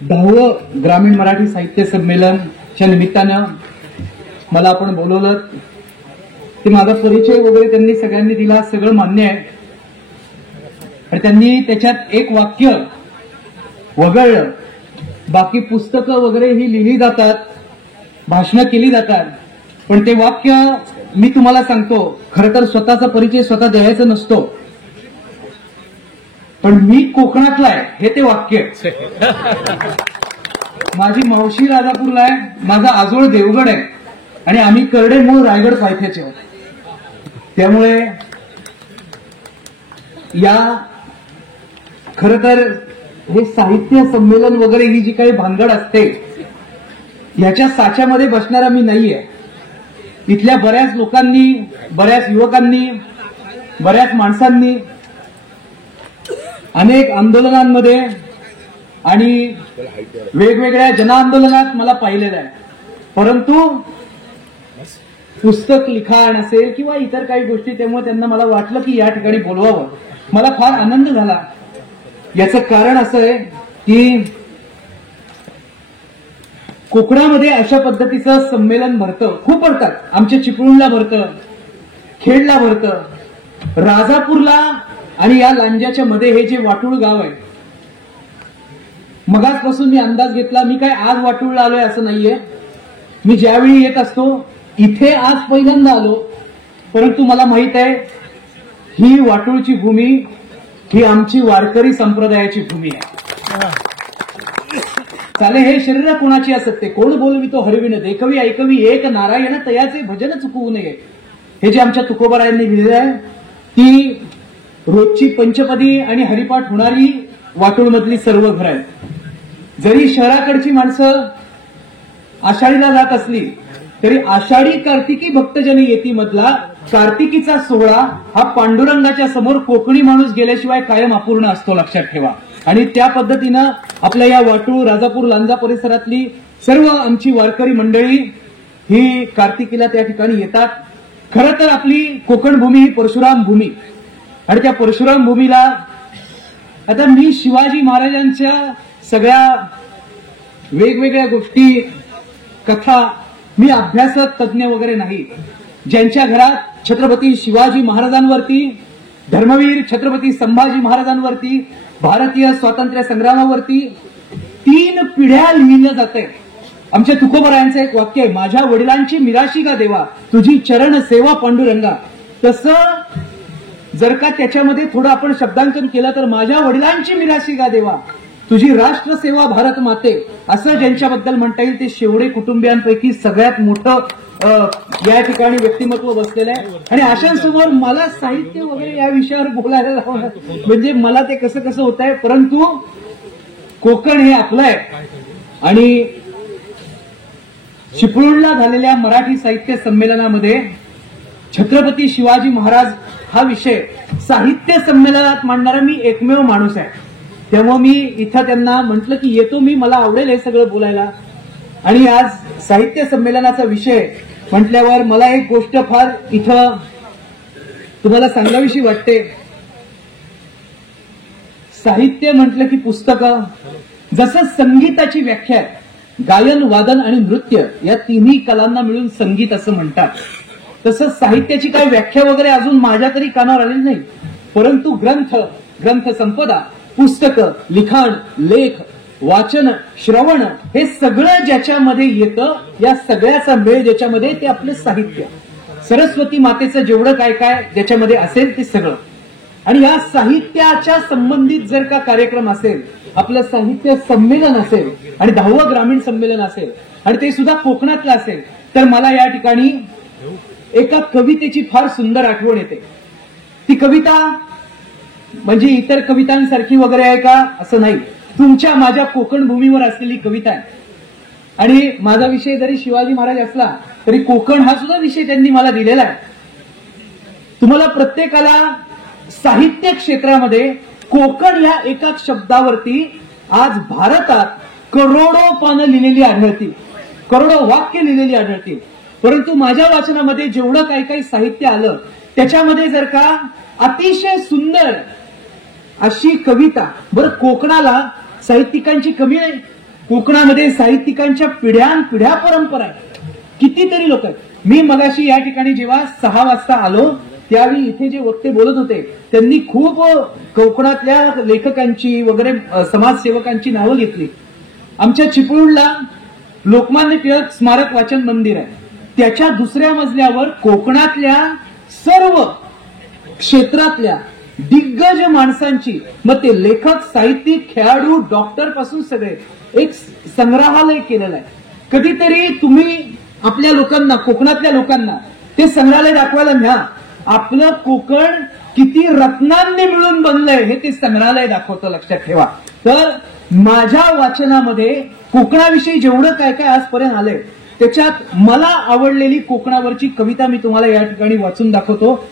10वं ग्रामीण मराठी साहित्य संमेलनच्या निमित्तानं मला आपण बोलवलं. ते माझा परिचय वगैरे त्यांनी सगळ्यांनी दिला, सगळं मान्य आहे. पण त्यांनी त्याच्यात एक वाक्य वगळलं. बाकी पुस्तकं वगैरे ही लिहिली जातात, भाषणं केली जातात, पण ते वाक्य मी तुम्हाला सांगतो, खरं तर स्वतःचा परिचय स्वतः द्यायचा नसतो, पण मी कोकणातला आहे हे ते वाक्य. माझी मावशी राजापूरला आहे, माझा आजोळ देवगड आहे आणि आम्ही करडे मूळ रायगड पायथ्याचे आहोत. त्यामुळे या खरं तर हे साहित्य संमेलन वगैरे ही जी काही भानगड असते याच्या साच्यामध्ये बसणारा मी नाहीये. इथल्या बऱ्याच लोकांनी, बऱ्याच युवकांनी, बऱ्याच माणसांनी अनेक आंदोलनांमध्ये आणि वेगवेगळ्या जनआंदोलनात मला पाहिलेलं आहे. परंतु पुस्तक लिखाण असेल किंवा इतर काही गोष्टी, त्यामुळे त्यांना मला वाटलं की या ठिकाणी बोलवावं. मला फार आनंद झाला. याचं कारण असं आहे की कोकणामध्ये अशा पद्धतीचं संमेलन भरतं, खूप भरतात. आमच्या चिपळूणला भरतं, खेडला भरतं, राजापूरला आणि या लांज्याच्या मध्ये हे जे वाटूळ गाव आहे. मगाचपासून मी अंदाज घेतला, मी काय आज वाटूळला आलोय असं नाहीये. मी ज्यावेळी येत असतो इथे आज पहिल्यांदा आलो, परंतु मला माहित आहे ही वाटूळची भूमी ही आमची वारकरी संप्रदायाची भूमी आहे. चाले हे शरीर कोणाची असते, कोण बोलवितो हरविण, देखवी ऐकवी एक नारायण तयाचे भजन चुकवू नये. हे जे आमच्या तुकोबारायांनी लिहिलं आहे, ती रोजची पंचपदी आणि हरिपाठ होणारी वाटूळमधली सर्व घरं आहेत. जरी शहराकडची माणसं आषाढीला जात असली तरी आषाढी कार्तिकी भक्तजनी येती मधला कार्तिकीचा सोहळा हा पांडुरंगाच्या समोर कोकणी माणूस गेल्याशिवाय कायम अपूर्ण असतो, लक्षात ठेवा. आणि त्या पद्धतीनं आपल्या या वाटूळ, राजापूर, लांजा परिसरातली सर्व आमची वारकरी मंडळी ही कार्तिकीला त्या ठिकाणी येतात. खरं तर आपली कोकण भूमी ही परशुराम भूमी, आणि त्या परशुराम भूमीला आता मी शिवाजी महाराजांच्या सगळ्या वेगवेगळ्या गोष्टी, कथा, मी अभ्यासक तज्ञ वगैरे नाही. ज्यांच्या घरात छत्रपती शिवाजी महाराजांवरती, धर्मवीर छत्रपती संभाजी महाराजांवरती, भारतीय स्वातंत्र्य संग्रामावरती 3 पिढ्या लिहिलं जातंय. आमच्या तुकोबारायांचं एक वाक्य आहे, माझ्या वडिलांची मिराशी गा देवा, तुझी चरण सेवा पांडुरंगा. तसं जर का त्याच्यामध्ये थोडं आपण शब्दांकन केलं तर माझ्या वडिलांची मिराशी गा देवा, तुझी राष्ट्रसेवा भारत माते, असं ज्यांच्याबद्दल म्हणता येईल ते शेवडे कुटुंबियांपैकी सगळ्यात मोठं या ठिकाणी व्यक्तिमत्व बसलेलं आहे. आणि अशांसमोर मला साहित्य वगैरे या विषयावर बोलायला लावणं म्हणजे मला ते कसं कसं होत आहे. परंतु कोकण हे आपलं आहे आणि चिपळूणला झालेल्या मराठी साहित्य संमेलनामध्ये छत्रपती शिवाजी महाराज हा विषय साहित्य संमेलनात मांडणारा मी एकमेव माणूस आहे. त्यामुळे मी इथं त्यांना म्हटलं की येतो मी, मला आवडेल हे सगळं बोलायला. आणि आज साहित्य संमेलनाचा विषय म्हटल्यावर मला एक गोष्ट फार इथं तुम्हाला सांगावीशी वाटते. साहित्य म्हटलं की पुस्तकं, जसं संगीताची व्याख्या गायन, वादन आणि नृत्य या तिन्ही कलांना मिळून संगीत असं म्हणतात, तसं साहित्याची काही व्याख्या वगैरे अजून माझ्या तरी कानावर आलेली नाही. परंतु ग्रंथ, ग्रंथ संपदा, पुस्तकं, लिखाण, लेख, वाचन, श्रवण हे सगळं ज्याच्यामध्ये येतं, या सगळ्याचा मेळ ज्याच्यामध्ये, ते आपलं साहित्य. सरस्वती मातेचं जेवढं काय काय ज्याच्यामध्ये असेल ते सगळं. आणि या साहित्याच्या संबंधित जर का कार्यक्रम असेल, आपलं साहित्य संमेलन असेल आणि 10वं ग्रामीण संमेलन असेल आणि ते सुद्धा कोकणातलं असेल, तर मला या ठिकाणी एका कवितेची फार सुंदर आठवण येते. ती कविता म्हणजे इतर कवितांसारखी वगैरे आहे का असं नाही, तुमच्या माझ्या कोकण भूमीवर असलेली कविता आहे. आणि माझा विषय जरी शिवाजी महाराज असला तरी कोकण हा सुद्धा विषय त्यांनी मला दिलेला आहे. तुम्हाला प्रत्येकाला साहित्य क्षेत्रामध्ये कोकण या एका शब्दावरती आज भारतात करोडो पानं लिहिलेली आढळतील, करोडो वाक्य लिहिलेली आढळतील. परंतु माझ्या वाचनामध्ये जेवढं काही काही साहित्य आलं त्याच्यामध्ये जर का अतिशय सुंदर अशी कविता, बरं कोकणाला साहित्यिकांची कमी नाही, कोकणामध्ये साहित्यिकांच्या पिढ्यानपिढ्या परंपरा आहे, कितीतरी लोक आहेत. मी मगाशी या ठिकाणी जेव्हा 6 वाजता आलो त्यावेळी इथे जे वक्ते बोलत होते त्यांनी खूप कोकणातल्या लेखकांची वगैरे समाजसेवकांची नावं घेतली. आमच्या चिपळूणला लोकमान्य टिळक स्मारक वाचन मंदिर आहे, त्याच्या दुसऱ्या मजल्यावर कोकणातल्या सर्व क्षेत्रातल्या दिग्गज माणसांची, मग ते लेखक, साहित्यिक, खेळाडू, डॉक्टर पासून सगळे एक संग्रहालय केलेलं आहे. कधीतरी तुम्ही आपल्या लोकांना, कोकणातल्या लोकांना ते संग्रहालय दाखवायला न्या. आपलं कोकण किती रत्नांनी मिळून बनलंय हे ते संग्रहालय दाखवतं, लक्षात ठेवा. तर माझ्या वाचनामध्ये कोकणाविषयी जेवढं काय काय आजपर्यंत आलंय त्याच्यात मला आवडलेली कोकणावरची कविता मी तुम्हाला या ठिकाणी वाचून दाखवतो.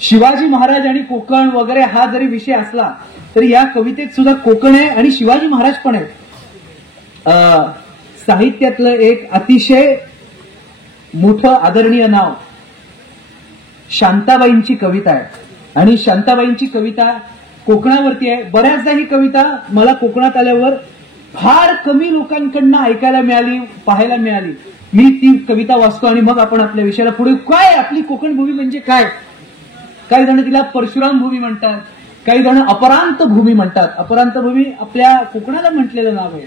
शिवाजी महाराज आणि कोकण वगैरे हा जरी विषय असला तरी या कवितेत सुद्धा कोकण आहे आणि शिवाजी महाराज पण आहे. साहित्यातलं एक अतिशय मोठं आदरणीय नाव शांताबाईंची कविता आहे आणि शांताबाईंची कविता कोकणावरती आहे. बऱ्याचदा ही कविता मला कोकणात आल्यावर फार कमी लोकांकडनं ऐकायला मिळाली, पाहायला मिळाली. मी ती कविता वाचतो आणि मग आपण आपल्या विषयाला पुढे, काय आपली कोकण भूमी म्हणजे काय. काही जण तिला परशुराम भूमी म्हणतात, काही जण अपरांत भूमी म्हणतात. अपरांत भूमी आपल्या कोकणाला म्हटलेलं नाव आहे.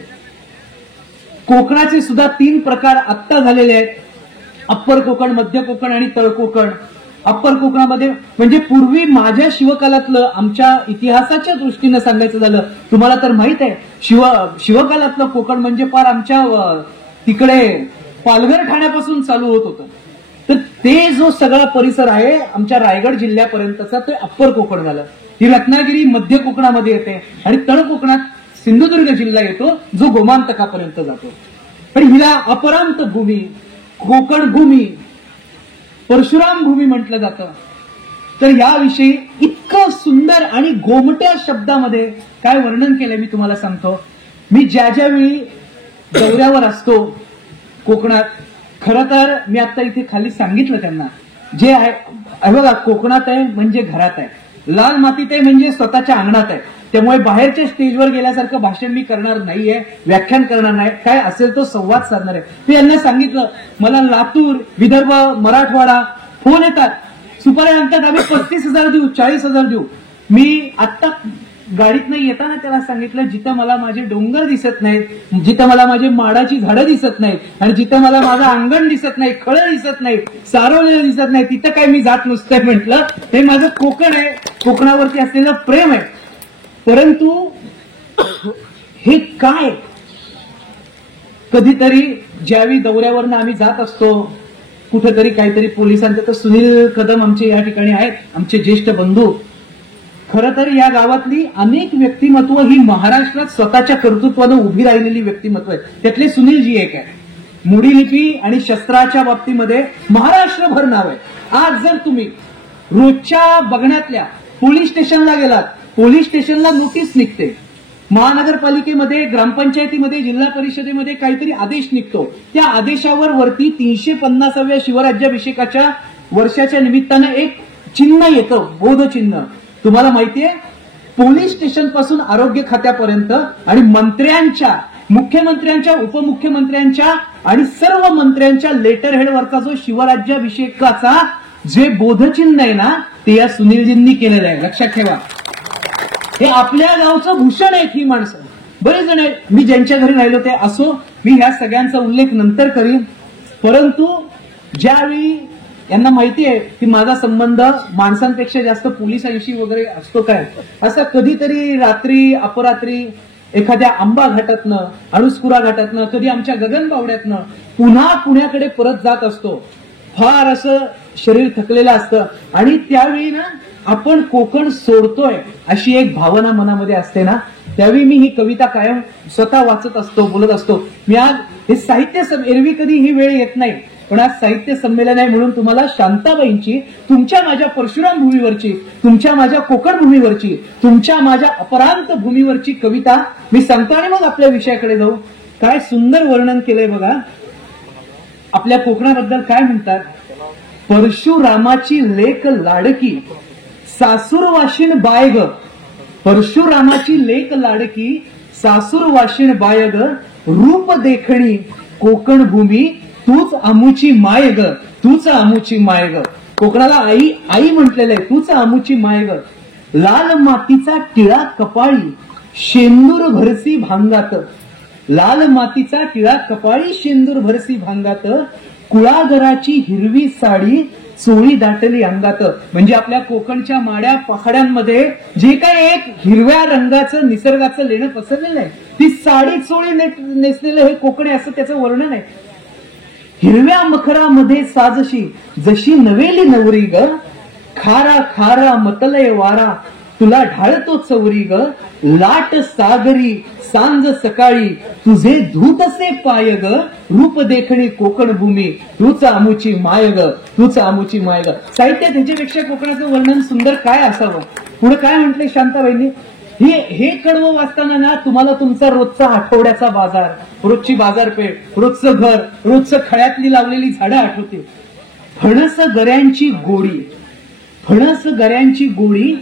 कोकणाचे सुद्धा 3 प्रकार आत्ता झालेले आहेत, अप्पर कोकण, मध्य कोकण आणि तळ कोकण. अप्पर कोकणामध्ये म्हणजे पूर्वी माझ्या शिवकालातलं, आमच्या इतिहासाच्या दृष्टीनं सांगायचं झालं, तुम्हाला तर माहित आहे शिवकालातलं कोकण म्हणजे फार आमच्या तिकडे पालघर ठाण्यापासून चालू होत होतं. तर ते जो सगळा परिसर आहे आमच्या रायगड जिल्ह्यापर्यंतचा ते अप्पर कोकण झालं. ही रत्नागिरी मध्य कोकणामध्ये येते आणि तळ कोकणात सिंधुदुर्ग जिल्हा येतो जो गोमांतकापर्यंत जातो. पण हिला अपरांत भूमी, कोकण भूमी, परशुराम भूमी म्हटलं जातं. तर याविषयी इतकं सुंदर आणि गोमट्या शब्दामध्ये काय वर्णन केलंय मी तुम्हाला सांगतो. मी ज्यावेळी दौऱ्यावर असतो कोकणात, खरं तर मी आता इथे खाली सांगितलं त्यांना, जे आहे बघा कोकणात आहे म्हणजे घरात आहे, लाल मातीत आहे म्हणजे स्वतःच्या अंगणात आहे. त्यामुळे बाहेरच्या स्टेजवर गेल्यासारखं भाषण मी करणार नाहीये, व्याख्यान करणार नाही, काय असेल तो संवाद साधणार आहे. मी यांना सांगितलं मला लातूर, विदर्भ, मराठवाडा फोन येतात, सुपारी आणतात, आम्ही 35,000 देऊ, 40,000 देऊ. मी आत्ता गाडीतनं येताना त्याला सांगितलं जिथं मला माझे डोंगर दिसत नाहीत, जिथं मला माझे माडाची झाडं दिसत नाहीत आणि जिथं मला माझं अंगण दिसत नाही, खळं दिसत नाही, सारवलेलं दिसत नाही, तिथं काय मी जात नसतंय. म्हटलं हे माझं कोकण आहे, कोकणावरती असलेलं प्रेम आहे. परंतु हे काय, कधीतरी ज्यावेळी दौऱ्यावरनं आम्ही जात असतो कुठेतरी काहीतरी पोलिसांचं, तर सुनील कदम आमचे या ठिकाणी आहेत, आमचे ज्येष्ठ बंधू. खरं तर या गावातली अनेक व्यक्तिमत्व ही महाराष्ट्रात स्वतःच्या कर्तृत्वानं उभी राहिलेली व्यक्तिमत्व आहेत. त्यातले सुनीलजी एक आहे. मुडीलिपी आणि शस्त्राच्या बाबतीमध्ये महाराष्ट्रभर नाव आहे. आज जर तुम्ही रोजच्या बघण्यातल्या पोलीस स्टेशनला गेलात, पोलीस स्टेशनला नोटीस निघते, महानगरपालिकेमध्ये, ग्रामपंचायतीमध्ये, जिल्हा परिषदेमध्ये काहीतरी आदेश निघतो, त्या आदेशावर वरती 350व्या शिवराज्याभिषेकाच्या वर्षाच्या निमित्तानं एक चिन्ह येतं, बोधचिन्ह. तुम्हाला माहितीये पोलीस स्टेशन पासून आरोग्य खात्यापर्यंत आणि मंत्र्यांच्या, मुख्यमंत्र्यांच्या, उपमुख्यमंत्र्यांच्या आणि सर्व मंत्र्यांच्या लेटर हेडवरचा जो शिवराज्याभिषेकाचा जे बोधचिन्ह आहे ना, ते या सुनीलजींनी केलेलं आहे. लक्षात ठेवा, हे आपल्या गावचं भूषण आहेत ही माणसं. बरेच जण मी ज्यांच्या घरी राहिलो ते असो, मी ह्या सगळ्यांचा उल्लेख नंतर करीन. परंतु ज्यावेळी यांना माहिती आहे की माझा संबंध माणसांपेक्षा जास्त पोलिसांशी वगैरे असतो, काय असं कधीतरी रात्री अपरात्री एखाद्या आंबा घाटातनं, अणुस्कुरा घाटातनं, कधी आमच्या गगनबावड्यातनं पुन्हा पुण्याकडे परत जात असतो. फार असं शरीर थकलेलं असतं आणि त्यावेळी ना आपण कोकण सोडतोय अशी एक भावना मनामध्ये असते ना, त्यावेळी मी ही कविता कायम स्वतः वाचत असतो, बोलत असतो. मी आज हे साहित्य, एरवी कधी ही वेळ येत नाही, पण आज साहित्य संमेलन आहे म्हणून तुम्हाला शांताबाईंची, तुमच्या माझ्या परशुराम भूमीवरची, तुमच्या माझ्या कोकण भूमीवरची, तुमच्या माझ्या अपरांत भूमीवरची कविता मी सांगतो आणि मग आपल्या विषयाकडे जाऊ. काय सुंदर वर्णन केलंय बघा. आपल्या कोकणाबद्दल काय म्हणतात, परशुरामाची लेक लाडकी सासूर वाशिन बाय ग. परशुरामाची लेक लाडकी सासूर वाशिण बाय ग, रूप देखणी कोकण भूमी, तूच आमुची माय ग, तूच आमुची माय ग. कोकणाला आई आई म्हटलेलं आहे, तूच आमुची माय ग. लाल मातीचा टिळा कपाळी, शेंदूर भरसी भांगात. लाल मातीचा टिळा कपाळी, शेंदूर भरसी भांगात. कुळागराची हिरवी साडी, चोळी दाटली अंगात. म्हणजे आपल्या कोकणच्या माड्या पहाड्यांमध्ये जे काही एक हिरव्या रंगाचं निसर्गाचं लेणं पसरलेलं आहे, ती साडी चोळी नेसलेलं हे कोकण आहे, असं त्याचं वर्णन आहे. हिरव्या मखरामध्ये साजशी, जशी नवेली नवरी ग. खारा खारा मतलय वारा, तुला ढाळतो चौरी ग. लाट सागरी सांज सकाळी, तुझे धूतसे पाय ग. रूप देखणी कोकण भूमी, तूच आमुची माय ग, तूच आमुची माय ग. साहित्यात ह्याच्यापेक्षा कोकणाचं वर्णन सुंदर काय असावं. पुढे काय म्हटले शांताबाईंनी, हे कडवं वाचताना ना तुम्हाला तुमचा रोजचा आठवड्याचा बाजार, रोजची बाजारपेठ, रोजचं घर, रोजचं खळ्यातली लावलेली झाडं आठवते. फणस गऱ्यांची गोडी, फणस गऱ्यांची गोडी,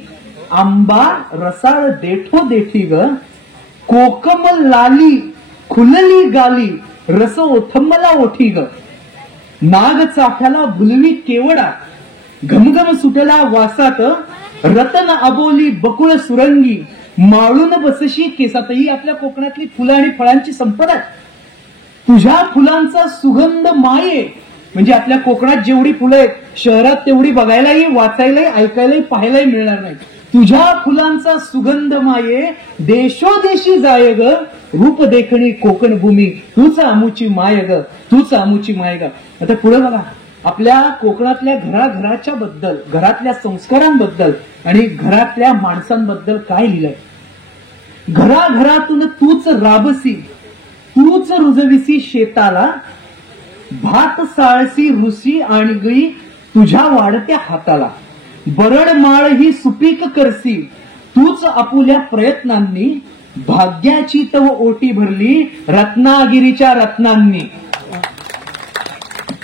आंबा रसाळ देठो देठी ग. कोकम लाली खुलली गाली, रस ओथंबला ओठी ग. नाग चाफ्याला भुलवी केवडा, घमघम सुटला वासात. रतन अबोली बकुळ सुरंगी, माळून बसशी केसात. ही आपल्या कोकणातली फुलं आणि फळांची संपदा. तुझ्या फुलांचा सुगंध माये, म्हणजे आपल्या कोकणात जेवढी फुलं आहेत शहरात तेवढी बघायलाही, वाचायलाही, ऐकायलाही, पाहायलाही मिळणार नाही. तुझ्या फुलांचा सुगंध माये, देशोदेशी जाय ग. रूप देखणी कोकण भूमी, तूच आमुची माय ग, तूच आमुची माय ग. आता पुढे बघा, आपल्या कोकणातल्या घराघराच्या बद्दल, घरातल्या संस्कारांबद्दल आणि घरातल्या माणसांबद्दल काय लिहिलंय. घराघरातून तूच राबसी, तूच रुजविसी शेताला. भात साळसी रुसी आणि गई, तुझ्या वाढत्या हाताला. बरड माळ ही सुपीक करसी, तूच आपुल्या प्रयत्नांनी. भाग्याची तव ओटी भरली, रत्नागिरीच्या रत्नांनी.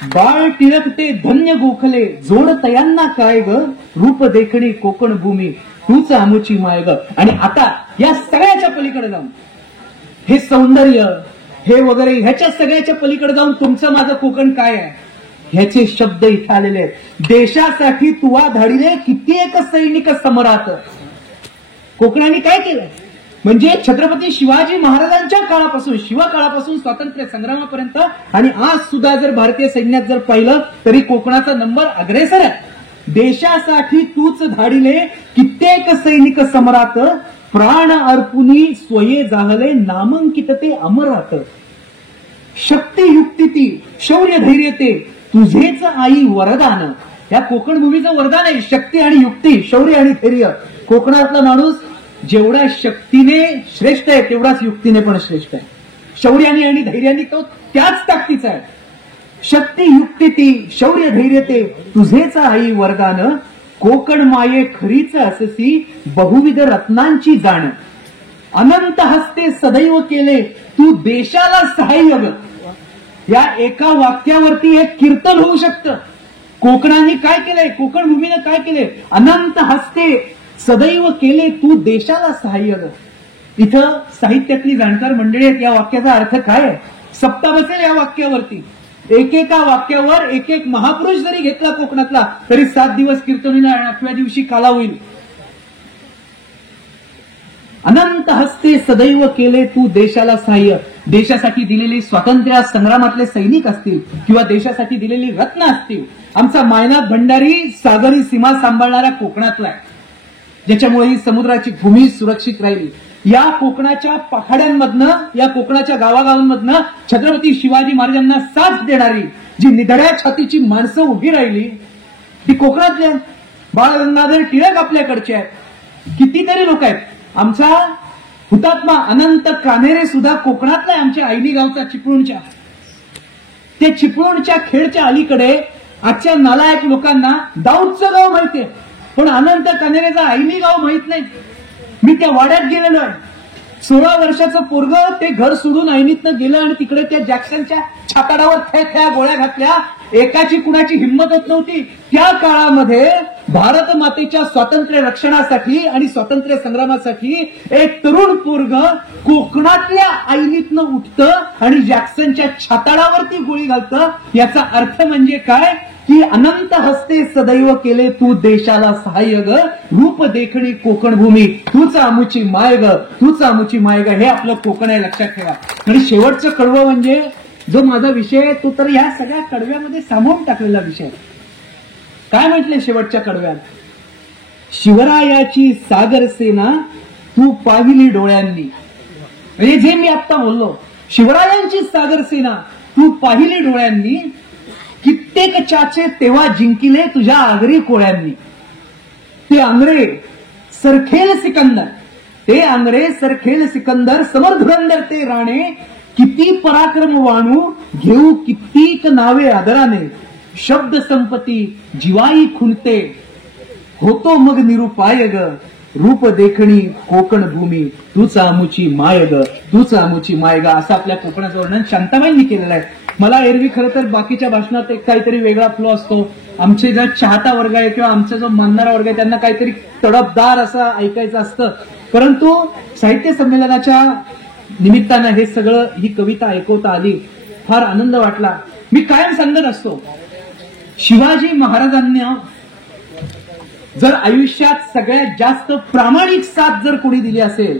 बाळ टिळकते धन्य गोखले, जोड तयांना काय ग. रूप देखणी कोकण भूमी, तूच आमुची माय ग. आणि आता या सगळ्याच्या पलीकडे जाऊन, हे सौंदर्य हे वगैरे ह्याच्या सगळ्याच्या पलीकडे जाऊन तुमचं माझं कोकण काय आहे ह्याचे शब्द इथे आलेले आहेत. देशासाठी तुवा धाडिले किती एक सैनिक समरात. कोकणाने काय केलंय, म्हणजे छत्रपती शिवाजी महाराजांच्या काळापासून, शिवा काळापासून स्वातंत्र्य संग्रामापर्यंत आणि आज सुद्धा जर भारतीय सैन्यात जर पाहिलं तरी कोकणाचा नंबर अग्रेसर आहे. देशासाठी तूच धाडिले कित्येक सैनिक समरात, प्राण अर्पुनी स्वये जाहले नामांकित ते अमरात. शक्ती युक्ती ती शौर्य धैर्य ते, तुझेच आई वरदान. या कोकण भूमीचं वरदान आहे, शक्ती आणि युक्ती, शौर्य आणि धैर्य. कोकणातला माणूस जेवढा शक्तीने श्रेष्ठ आहे तेवढाच युक्तीने पण श्रेष्ठ आहे. शौर्याने आणि धैर्याने तो त्याच ताकदीचा आहे. शक्ती युक्ती ती शौर्य धैर्य ते, तुझेच आई वरदान. कोकण माये खरीच अससी, बहुविध रत्नांची जाण. अनंत हस्ते सदैव केले, तू देशाला सहाय्य ग. या एका वाक्यावरती एक कीर्तन होऊ शकतं. कोकणाने काय केलंय, कोकण भूमीने काय केलंय, अनंत हस्ते सदैव केले, तू देशाला सहाय्य ग. इथं साहित्यातली जाणकार मंडळी आहेत. या वाक्याचा अर्थ काय आहे, सप्ता बसेल या वाक्यावरती. एकेका वाक्यावर एक एक महापुरुष जरी घेतला कोकणातला तरी 7 दिवस कीर्तन होईल आणि 8व्या दिवशी काला होईल. अनंत हस्ते सदैव केले, तू देशाला सहाय्य. देशासाठी दिलेले स्वातंत्र्य संग्रामातले सैनिक असतील किंवा देशासाठी दिलेली रत्न असतील. आमचा मायनाथ भंडारी सागरी सीमा सांभाळणारा कोकणातला आहे, ज्याच्यामुळे ही समुद्राची भूमी सुरक्षित राहिली. या कोकणाच्या पहाड्यांमधनं, या कोकणाच्या गावागावांमधनं छत्रपती शिवाजी महाराजांना साथ देणारी जी निधड्या छातीची माणसं उभी राहिली ती कोकणातल्या. बाळ गंगाधर टिळक आपल्याकडचे आहेत, कितीतरी लोक आहेत. आमचा हुतात्मा अनंत कान्हेरे सुद्धा कोकणातला आहे, आमच्या आईनी गावचा, चिपळूणच्या. ते चिपळूणच्या खेडच्या अलीकडे आजच्या नालायक लोकांना दाऊदचं गाव माहितीये, पण अनंत कान्हेरेचा आईनी गाव माहित नाही. मी त्या वाड्यात गेलेलो आहे. 16 वर्षाचं पोरग ते घर सोडून ऐनीतनं गेलं आणि तिकडे त्या जॅक्सनच्या छाताडावर थ्या गोळ्या घातल्या. एकाची कुणाची हिंमत होत नव्हती. त्या काळामध्ये भारत मातेच्या स्वातंत्र्य रक्षणासाठी आणि स्वातंत्र्य संग्रामासाठी एक तरुण पोरग कोकणातल्या ऐलीतनं उठतं आणि जॅक्सनच्या छाताडावरती गोळी घालतं. याचा अर्थ म्हणजे काय की अनंत हस्ते सदैव केले तू देशाला सहाय्य ग, रूप देखणी कोकण भूमी तूच आमुची माय ग, तूच आमुची माय ग. हे आपलं कोकण आहे, लक्षात ठेवा. आणि शेवटचं कडवं म्हणजे जो माझा विषय आहे तो तर या सगळ्या कडव्यामध्ये सामावून टाकलेला विषय. काय म्हटले शेवटच्या कडव्यात? शिवरायाची सागर सेना तू पाहिली डोळ्यांनी. म्हणजे जे मी आता बोललो, शिवरायांची सागर सेना तू पाहिली डोळ्यांनी, कित्येक चाचे तेव्हा जिंकिले तुझ्या आगरी कोळ्यांनी. ते आंग्रे सरखेल सिकंदर समर धुरंदर ते राणे, किती पराक्रम वाणू घेऊ कितीक नावे आदराने, शब्द संपत्ती जिवाई खुलते होतो मग निरुपाय ग, रूप देखणी कोकण भूमी तूच आमुची माय ग, तूच आमुची माय ग. असं आपल्या कोकणाचं वर्णन शांताबाईंनी केलेलं आहे. मला एरवी खरं तर बाकीच्या भाषणात एक काहीतरी वेगळा फ्लो असतो. आमचे जो चाहता वर्ग आहे किंवा आमचा जो मानणारा वर्ग आहे त्यांना काहीतरी तडफदार असं ऐकायचं असतं. परंतु साहित्य संमेलनाच्या निमित्तानं हे सगळं, ही कविता ऐकवता आली, फार आनंद वाटला. मी कायम सांगत असतो, शिवाजी महाराजांना जर आयुष्यात सगळ्यात जास्त प्रामाणिक साथ जर कोणी दिली असेल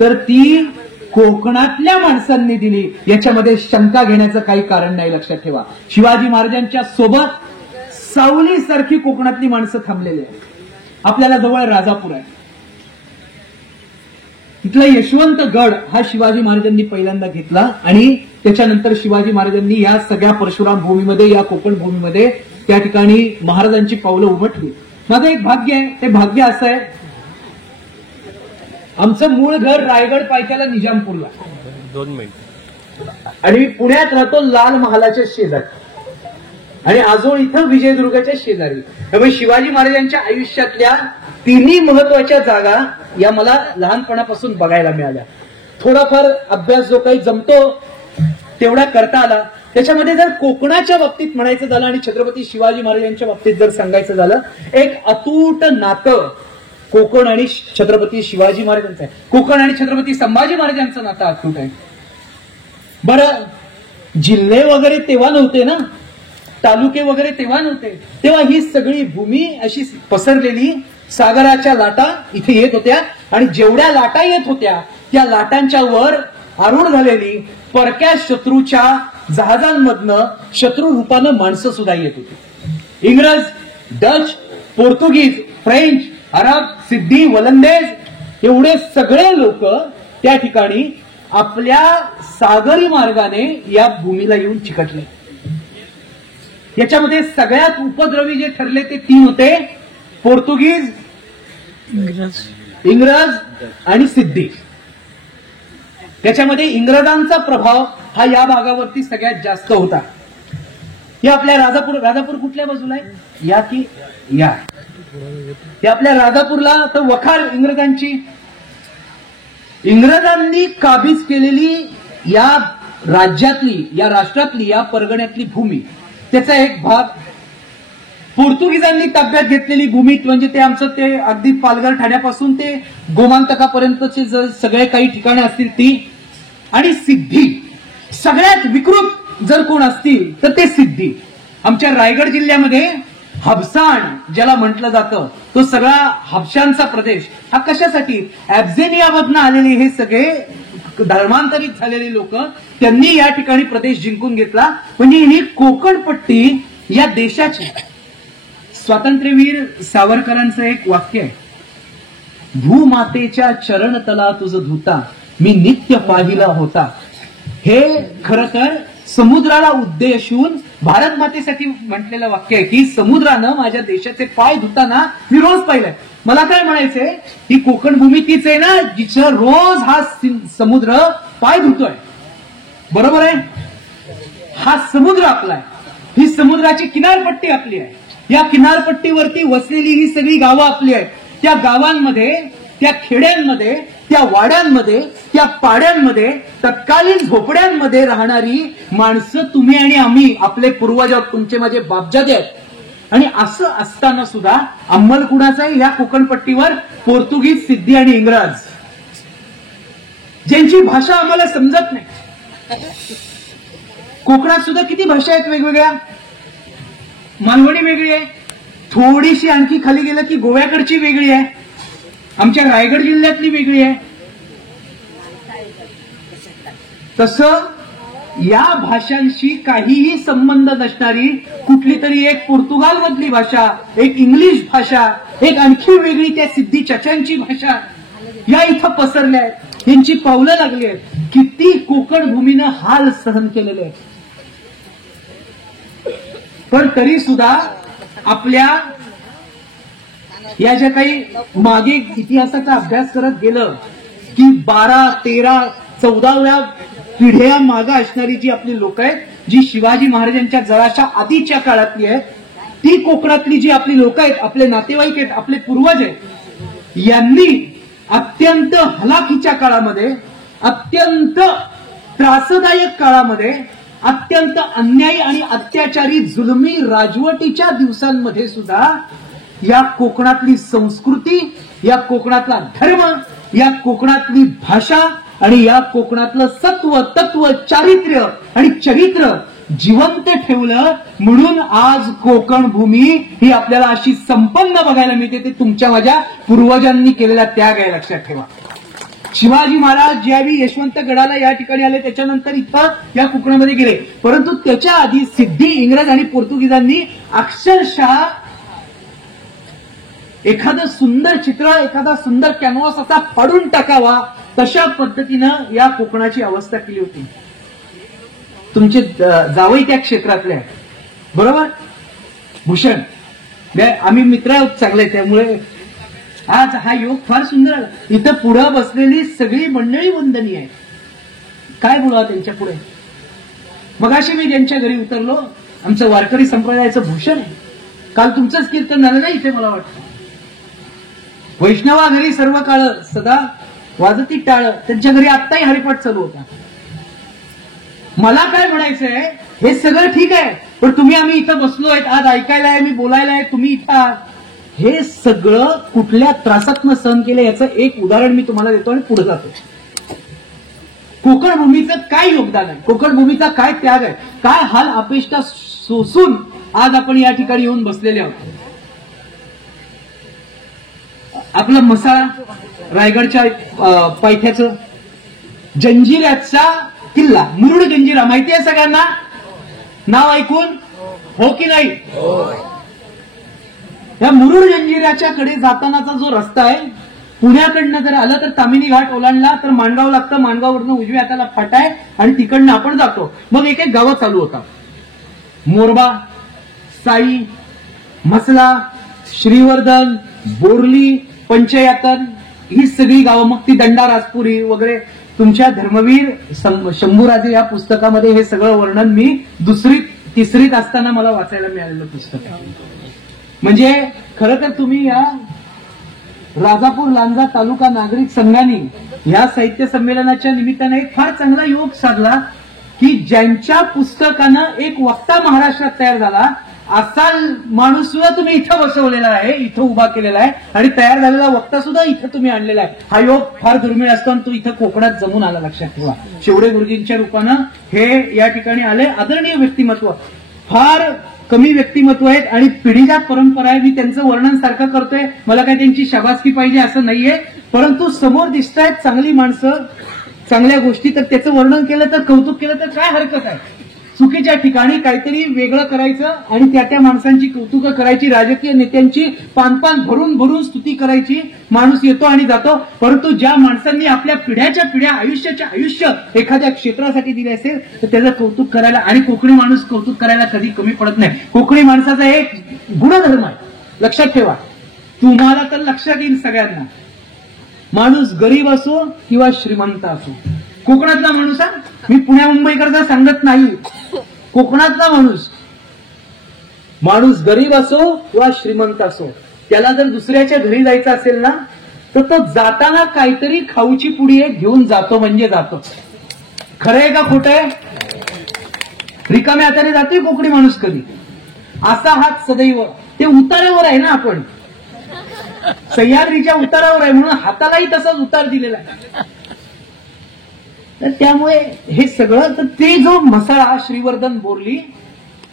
तर ती कोकणातल्या माणसांनी दिली. याच्यामध्ये शंका घेण्याचं काही कारण नाही, लक्षात ठेवा. शिवाजी महाराजांच्या सोबत सावलीसारखी कोकणातली माणसं थांबलेली आहेत. आपल्याला जवळ राजापूर आहे, तिथला यशवंतगड हा शिवाजी महाराजांनी पहिल्यांदा घेतला आणि त्याच्यानंतर शिवाजी महाराजांनी या सगळ्या परशुराम भूमीमध्ये, या कोकण भूमीमध्ये त्या ठिकाणी महाराजांची पावलं उमटली. माझं एक भाग्य आहे, ते भाग्य असं आहे, आमचं मूळ घर रायगड पायथ्याला निजामपूरला, 2 मिनिट, आणि पुण्यात राहतो लाल महालाच्या शेजारी, आणि आजोळ इथं विजयदुर्गाच्या शेजारी. त्यामुळे शिवाजी महाराजांच्या आयुष्यातल्या तिन्ही महत्वाच्या जागा या मला लहानपणापासून बघायला मिळाल्या. थोडाफार अभ्यास जो काही जमतो तेवढा करता आला. त्याच्यामध्ये जर कोकणाच्या बाबतीत म्हणायचं झालं आणि छत्रपती शिवाजी महाराजांच्या बाबतीत जर सांगायचं झालं, एक अतूट नातं कोकण आणि छत्रपती शिवाजी महाराजांचं आहे. कोकण आणि छत्रपती संभाजी महाराजांचं नातं अतूट आहे. बरं, जिल्हे वगैरे तेव्हा नव्हते ना, तालुके वगैरे तेव्हा नव्हते, तेव्हा ही सगळी भूमी अशी पसरलेली, सागराच्या लाटा इथे येत होत्या आणि जेवढ्या लाटा येत होत्या त्या लाटांच्या वर आरूढ झालेली परक्या शत्रूच्या जहाजांमधनं शत्रू रूपानं माणसं सुद्धा येत होती. इंग्रज, डच, पोर्तुगीज, फ्रेंच, अरब, सिद्धी, वलंदेज एवढे सगळे लोक त्या ठिकाणी आपल्या सागरी मार्गाने या भूमीला येऊन चिकटले. याच्यामध्ये सगळ्यात उपद्रवी जे ठरले ते 3 होते, पोर्तुगीज, इंग्रज आणि सिद्धी. त्याच्यामध्ये इंग्रजांचा प्रभाव हा या भागावरती सगळ्यात जास्त होता. या आपल्या राजापूर कुठल्या बाजूला आहे, या की या, आपल्या राजापूरला तर वखार इंग्रजांची, इंग्रजांनी काबीज केलेली या राज्यातली, या राष्ट्रातली, या परगण्यातली भूमी, त्याचा एक भाग पोर्तुगीजांनी ताब्यात घेतलेली भूमी, म्हणजे ते आमचं ते अगदी पालघर ठाण्यापासून ते गोमांतकापर्यंतचे जर सगळे काही ठिकाणे असतील ती, आणि सिद्धी सगळ्यात विकृत जर कोण असतील तर ते सिद्धी. आमच्या रायगड जिल्ह्यामध्ये हबसाण ज्याला म्हटलं जातं, तो सगळा हबशांचा प्रदेश हा कशासाठी, ऍब्झेनियामधनं आलेले हे सगळे धर्मांतरित झालेले लोक, त्यांनी या ठिकाणी प्रदेश जिंकून घेतला. म्हणजे ही कोकणपट्टी या देशाची. स्वातंत्र्यवीर सावरकरांचं एक वाक्य आहे, भूमातेच्या चरणतला तुझ धुता मी नित्य पाहिला होता. हे खरं तर समुद्राला उद्देशून भारत मातेसाठी म्हटलेलं वाक्य आहे की समुद्रानं माझ्या देशाचे पाय धुताना मी रोज पाहिलंय. मला काय म्हणायचंय, ही कोकण भूमी तीच आहे ना जिचं रोज हा समुद्र पाय धुतोय, बरोबर आहे. हा समुद्र आपला आहे, ही समुद्राची किनारपट्टी आपली आहे. या किनारपट्टीवरती वसलेली ही सगळी गावं आपली आहेत. त्या गावांमध्ये, त्या खेड्यांमध्ये, त्या वाड्यांमध्ये, त्या पाड्यांमध्ये, तत्कालीन झोपड्यांमध्ये राहणारी माणसं तुम्ही आणि आम्ही, आपले पूर्वज, तुमचे माझे बापजादे आहेत. आणि असं असताना सुद्धा अंमल कुणाचा आहे? या कोकणपट्टीवर पोर्तुगीज, सिद्धी आणि इंग्रज, ज्यांची भाषा आम्हाला समजत नाही. कोकणात सुद्धा किती भाषा आहेत वेगवेगळ्या. मालवणी वेगळी आहे, थोडीशी आणखी खाली गेलं की गोव्याकडची वेगळी आहे, आमच्या रायगड जिल्ह्यातली वेगळी आहे. तसं या भाषांशी काहीही संबंध नसणारी कुठली तरी एक पोर्तुगाल मधली भाषा, एक इंग्लिश भाषा, एक आणखी वेगळी त्या सिद्धी चचांची भाषा या इथं पसरल्या आहेत. यांची पावलं लागली आहेत. किती कोकण भूमीनं हाल सहन केलेले आहेत. पण तरी सुद्धा आपल्या या ज्या काही मागे इतिहासाचा अभ्यास करत गेलं की 12, 13, 14व्या पिढ्या मागे असणारी जी आपली लोक आहेत, जी शिवाजी महाराजांच्या जराशा आधीच्या काळातली आहेत, ती कोकणातली जी आपली लोक आहेत, आपले नातेवाईक आहेत, आपले पूर्वज आहेत, यांनी अत्यंत हलाखीच्या काळामध्ये, अत्यंत त्रासदायक काळामध्ये, अत्यंत अन्यायी आणि अत्याचारी जुलमी राजवटीच्या दिवसांमध्ये सुद्धा या कोकणातली संस्कृती, या कोकणातला धर्म, या कोकणातली भाषा आणि या कोकणातलं सत्व, तत्व, चारित्र्य आणि चरित्र जिवंत ठेवलं. म्हणून आज कोकण भूमी ही आपल्याला अशी संपन्न बघायला मिळते. ते तुमच्या माझ्या पूर्वजांनी केलेला त्याग आहे, लक्षात ठेवा. शिवाजी महाराज ज्यावेळी यशवंतगडाला या ठिकाणी आले, त्याच्यानंतर इथं या कोकणामध्ये गेले. परंतु त्याच्या आधी सिद्धी, इंग्रज आणि पोर्तुगीजांनी अक्षरशः एखादं सुंदर चित्र, एखादा सुंदर कॅनव्हास असा फाडून टाकावा तशा पद्धतीनं या कोकणाची अवस्था केली होती. तुमचे जावई त्या क्षेत्रातले आहेत, बरोबर? भूषण, आम्ही मित्र आहोत चांगले, त्यामुळे आज हा योग फार सुंदर आला. इथं पुढं बसलेली सगळी मंडळी वंदनीय आहे. काय बोलावं त्यांच्या पुढे. मगाशी मी ज्यांच्या घरी उतरलो, आमचं वारकरी संप्रदायाचं भूषण आहे. काल तुमचंच कीर्तन झालं ना इथे, मला वाटतं. वैष्णवा घरी सर्व काळ सदा वाजती टाळ, त्यांच्या घरी आत्ताही हरिपाठ चालू होता. मला काय म्हणायचंय, हे सगळं ठीक आहे, पण तुम्ही आम्ही इथं बसलोय, आज ऐकायला आहे, मी बोलायला आहे, तुम्ही इथं आहात. हे सगळं कुठल्या त्रासातनं सहन केलं याचं एक उदाहरण मी तुम्हाला देतो आणि पुढे जातो. कोकण भूमीचं काय योगदान आहे, कोकण भूमीचा काय त्याग आहे, काय हाल अपेष्टा सोसून आज आपण या ठिकाणी येऊन बसलेले आहोत. आपला मसाळा, रायगडच्या पायथ्याचं जंजिऱ्याचा किल्ला, मुरुड जंजिरा माहिती आहे सगळ्यांना? नाव ऐकून हो की नाही? या मुरुड जंजिऱ्याच्या कडे जातानाचा जो रस्ता आहे, पुण्याकडनं जर आलं तर तामिनी घाट ओलांडला तर माणगाव लागतं, माणगाववरनं उजव्या हाताला फाटा आहे आणि तिकडनं आपण जातो. मग एक एक गावं चालू होतात. मोरबा, साई, म्हसला, श्रीवर्धन, बोरली, पंचयातन, ही सगळी गावं. मग ती दंडाराजपुरी वगैरे. तुमच्या धर्मवीर शंभूराजे या पुस्तकामध्ये हे सगळं वर्णन मी 2री 3रीत असताना मला वाचायला मिळालेलं पुस्तक आहे. म्हणजे खरं तर तुम्ही या राजापूर लांजा तालुका नागरिक संघाने या साहित्य संमेलनाच्या निमित्तानं एक फार चांगला योग साधला की ज्यांच्या पुस्तकानं एक वक्ता महाराष्ट्रात तयार झाला असा माणूस सुद्धा तुम्ही इथं बसवलेला आहे, इथं उभा केलेला आहे आणि तयार झालेला वक्ता सुद्धा इथं तुम्ही आणलेला आहे. हा योग फार दुर्मिळ असतो आणि तो इथं कोकणात जमून आला, लक्षात ठेवा. शेवडे गुरुजींच्या रूपानं हे या ठिकाणी आले. आदरणीय व्यक्तिमत्व, फार कमी व्यक्तिमत्व आहेत आणि पिढीजात परंपरा आहे. मी त्यांचं वर्णन सारखं करतोय, मला काय त्यांची शाबासकी पाहिजे असं नाहीये, परंतु समोर दिसतायत चांगली माणसं, चांगल्या गोष्टी, तर त्याचं वर्णन केलं तर, कौतुक केलं तर काय हरकत आहे. चुकीच्या ठिकाणी काहीतरी वेगळं करायचं आणि त्या माणसांची कौतुकं करायची, राजकीय नेत्यांची पान भरून भरून स्तुती करायची. माणूस येतो आणि जातो, परंतु ज्या माणसांनी आपल्या पिढ्याच्या पिढ्या, आयुष्याच्या आयुष्य एखाद्या क्षेत्रासाठी दिले असेल तर त्याचं कौतुक करायला, आणि कोकणी माणूस कौतुक करायला कधी कमी पडत नाही. कोकणी माणसाचा एक गुणधर्म आहे, लक्षात ठेवा. तुम्हाला तर लक्षात येईल सगळ्यांना. माणूस गरीब असो किंवा श्रीमंत असो, कोकणातला माणूस, मी पुण्या मुंबईकरता सांगत नाही, कोकणातला माणूस गरीब असो किंवा श्रीमंत असो, त्याला जर दुसऱ्याच्या घरी जायचं असेल ना तर तो जाताना काहीतरी खाऊची पुडी घेऊन जातो, म्हणजे जातो. खरं आहे का खोटं आहे? रिकाम्या हाताने जाते कोकणी माणूस कधी? असा हात सदैव ते उतारावर आहे ना, आपण सह्याद्रीच्या उतारावर आहे म्हणून हातालाही तसाच उतार दिलेला आहे. तर त्यामुळे हे सगळं, तर ते जो मसाळा श्रीवर्धन बोरली,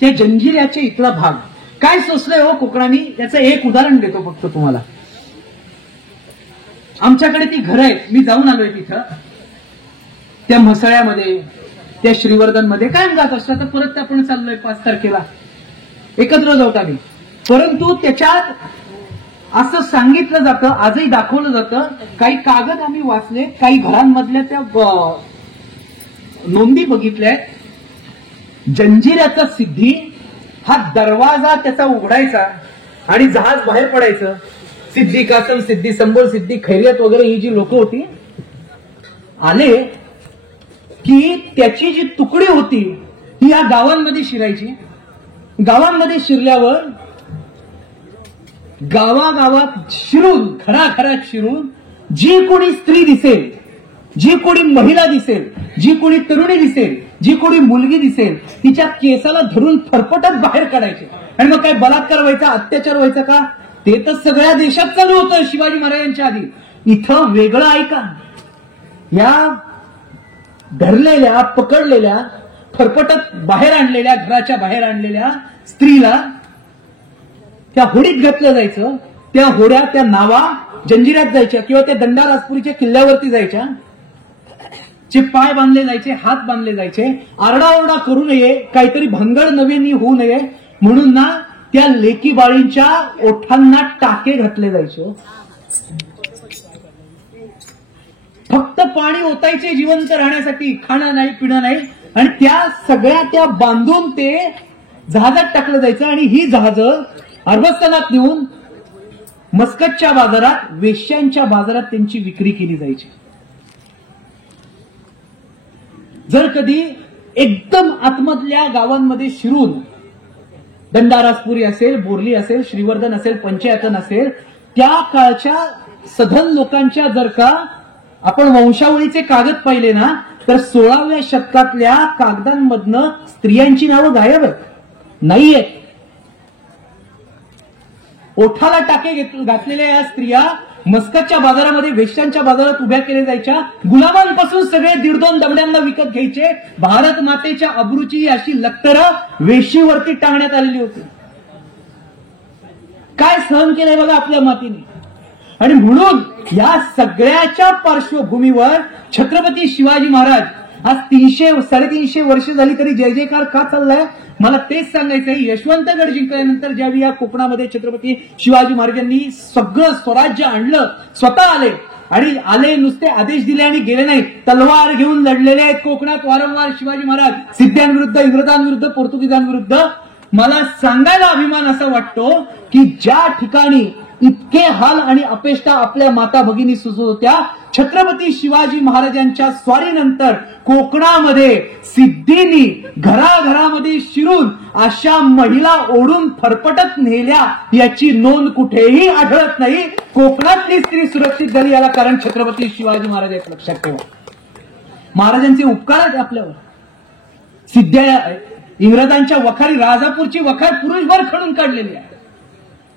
त्या जंजिऱ्याच्या इथला भाग काय सोसलंय हो कोकणाने, त्याचं एक उदाहरण देतो फक्त तुम्हाला. आमच्याकडे ती घरं आहेत, मी जाऊन आलोय तिथं. त्या मसाळ्यामध्ये, त्या श्रीवर्धन मध्ये काय जात असतं. तर परत आपण चाललोय 5 तारखेला, एकत्र जाऊत आम्ही. परंतु त्याच्यात असं सांगितलं जातं, आजही दाखवलं जातं, काही कागद आम्ही वाचले, काही घरांमधल्या त्या नोंदी बघितल्यात. जंजिऱ्याचा सिद्धी हा दरवाजा त्याचा उघडायचा आणि जहाज बाहेर पडायचं. सिद्धी कासम, सिद्धी संबोल, सिद्धी खैरियत वगैरे ही जी लोक होती, आले की त्याची जी तुकडी होती ही या गावांमध्ये शिरायची. गावांमध्ये शिरल्यावर गावागावात शिरून, घराघरात शिरून, जी कोणी स्त्री दिसेल, जी कोणी महिला दिसेल, जी कोणी तरुणी दिसेल, जी कोणी मुलगी दिसेल, तिच्या केसाला धरून फरफटत बाहेर काढायचे. आणि मग काय बलात्कार व्हायचा, अत्याचार व्हायचा का? ते तर सगळ्या देशात चालू होतं शिवाजी महाराजांच्या आधी. इथं वेगळं ऐका, या धरलेल्या, पकडलेल्या, फरफटत बाहेर आणलेल्या, घराच्या बाहेर आणलेल्या स्त्रीला त्या होडीत घातलं जायचं. त्या होड्या, त्या नावा जंजिऱ्यात जायच्या किंवा त्या दंडाराजपुरीच्या किल्ल्यावरती जायच्या. चे पाय बांधले जायचे, हात बांधले जायचे. आरडाओरडा करू नये, काहीतरी भंगड नव्यानी होऊ नये म्हणून ना त्या लेकी बाळींच्या ओठांना टाके घातले जायचे. फक्त पाणी ओतायचे जिवंत राहण्यासाठी, खाणं नाही, पिणं नाही. आणि त्या सगळ्या त्या बांधून ते जहाजात टाकलं जायचं. आणि ही जहाजं अरबस्तानात नेऊन मस्कतच्या बाजारात, वेश्यांच्या बाजारात त्यांची विक्री केली जायची. जर कधी एकदम आतमधल्या गावांमध्ये शिरून, दंडाराजपुरी असेल, बोरली असेल, श्रीवर्धन असेल, पंचायतन असेल, त्या काळच्या सधन लोकांच्या जर का आपण वंशावळीचे कागद पाहिले ना, तर 16व्या शतकातल्या कागदांमधनं स्त्रियांची नावं गायब आहेत, नाहीयेत. ओठाला टाके घातलेल्या या स्त्रिया मस्कतच्या बाजारामध्ये, वेश्यांच्या बाजारात उभ्या केल्या जायच्या. गुलामांपासून सगळे 1.5-2 दमड्यांना विकत घ्यायचे. भारत मातेच्या अब्रूची अशी लक्तरं वेशीवरती टांगण्यात आलेली होती. काय सहन केलंय बघा आपल्या मातीने. आणि म्हणून या सगळ्याच्या पार्श्वभूमीवर छत्रपती शिवाजी महाराज आज 300-350 वर्ष झाली तरी जय जयकार का चाललाय, मला तेच सांगायचंय. यशवंतगड जिंकल्यानंतर ज्यावेळी या कोकणामध्ये छत्रपती शिवाजी महाराजांनी सगळं स्वराज्य आणलं, स्वतः आले. आणि आले नुसते आदेश दिले आणि गेले नाही, तलवार घेऊन लढलेले आहेत कोकणात वारंवार शिवाजी महाराज, सिद्ध्यांविरुद्ध, इंग्रजांविरुद्ध, पोर्तुगीजांविरुद्ध. मला सांगायला अभिमान असा वाटतो की ज्या ठिकाणी इतके हाल आणि अपेष्टा आपल्या माता भगिनी सुचत होत्या, छत्रपती शिवाजी महाराजांच्या स्वारीनंतर कोकणामध्ये सिद्धींनी घराघरामध्ये शिरून अशा महिला ओढून फरफटत नेल्या, याची नोंद कुठेही आढळत नाही. कोकणातली स्त्री सुरक्षित झाली याला कारण छत्रपती शिवाजी महाराज आहेत, लक्षात ठेवा. महाराजांचे उपकार आहेत आपल्यावर. सिद्ध्या इंग्रजांच्या वखारी, राजापूरची वखार पुरुषभर खणून काढलेली आहे.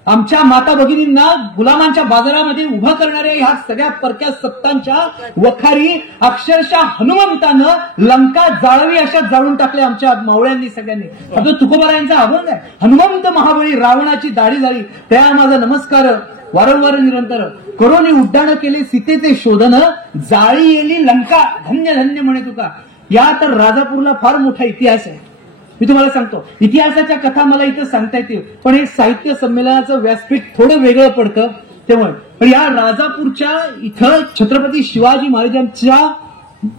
आमच्या माता भगिनींना गुलामांच्या बाजारामध्ये उभा करणाऱ्या ह्या सगळ्या परक्या सत्तांच्या वखारी अक्षरशः हनुमंतानं लंका जाळवी अशा जाळून टाकल्या आमच्या मावळ्यांनी सगळ्यांनी. आता तुकोबारायांचा अभंग आहे, हनुमंत महाबळी रावणाची दाढी झाली, त्या माझा नमस्कार वारंवार निरंतर. करोनी उड्डाण केले सीतेचे शोधन, जाळी येली लंका धन्य धन्य म्हणे तुका. या तर राजापूरला फार मोठा इतिहास आहे. मी तुम्हाला सांगतो, इतिहासाच्या कथा मला इथं सांगता येतील, पण हे साहित्य संमेलनाचं व्यासपीठ थोडं वेगळं पडतं त्यामुळे. पण या राजापूरच्या इथं छत्रपती शिवाजी महाराजांचा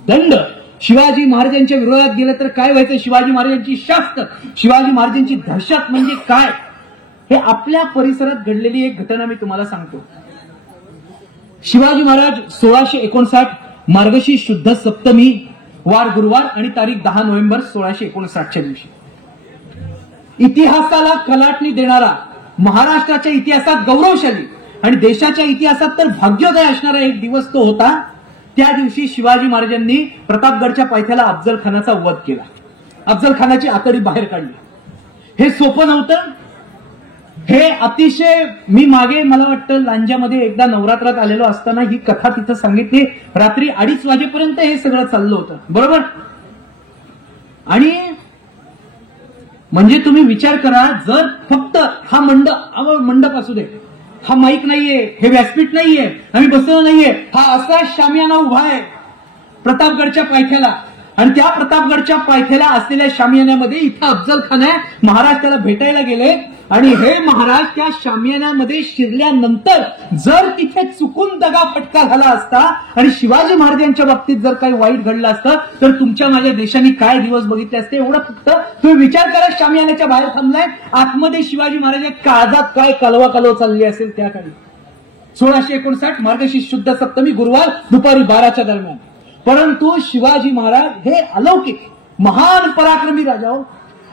दंड, शिवाजी महाराजांच्या विरोधात गेलं तर काय व्हायचं, शिवाजी महाराजांची शास्त, शिवाजी महाराजांची दहशत म्हणजे काय, हे आपल्या परिसरात घडलेली एक घटना मी तुम्हाला सांगतो. शिवाजी महाराज 1659 मार्गशीर्ष शुद्ध सप्तमी वार गुरुवार आणि तारीख 10 नोव्हेंबर 1659च्या दिवशी, इतिहासाला कलाटणी देणारा, महाराष्ट्राच्या इतिहासात गौरवशाली आणि देशाच्या इतिहासात तर भाग्योदय असणारा एक दिवस तो होता. त्या दिवशी शिवाजी महाराजांनी प्रतापगडच्या पायथ्याला अफजल खानाचा वध केला, अफजल खानाची आतडी बाहेर काढली. हे सोपं नव्हतं. हे अतिशय मी मागे मला वाटतं लांजामध्ये एकदा नवरात्रात आलेलो असताना ही कथा तिथं सांगितली. रात्री 2:30 वाजेपर्यंत हे सगळं चाललं होतं, बरोबर. आणि म्हणजे तुम्ही विचार करा, जर फक्त हा मंडप असू दे, हा माईक नाहीये, हे व्यासपीठ नाहीये, आम्ही बसलो नाहीये, हा असा शामियाना उभा आहे प्रतापगडच्या पायथ्याला, आणि त्या प्रतापगडच्या पायथ्याला असलेल्या शामियान्यामध्ये इथं अफजल खान आहे. महाराज त्याला भेटायला गेले आणि हे महाराज त्या शामियान्यामध्ये शिरल्यानंतर जर तिथे चुकून दगाफटका झाला असता आणि शिवाजी महाराजांच्या बाबतीत जर काही वाईट घडलं असतं तर तुमच्या माझ्या देशाने काय दिवस बघितले असते. एवढं फक्त तुम्ही विचार करा, शामियान्याच्या बाहेर थांबलाय, आतमध्ये शिवाजी महाराज काळजात काय कालवा चालली असेल त्या काळी. 1659 मार्गशीर्ष शुद्ध सप्तमी गुरुवार दुपारी 12च्या दरम्यान. परंतु शिवाजी महाराज हे अलौकिक महान पराक्रमी राजा.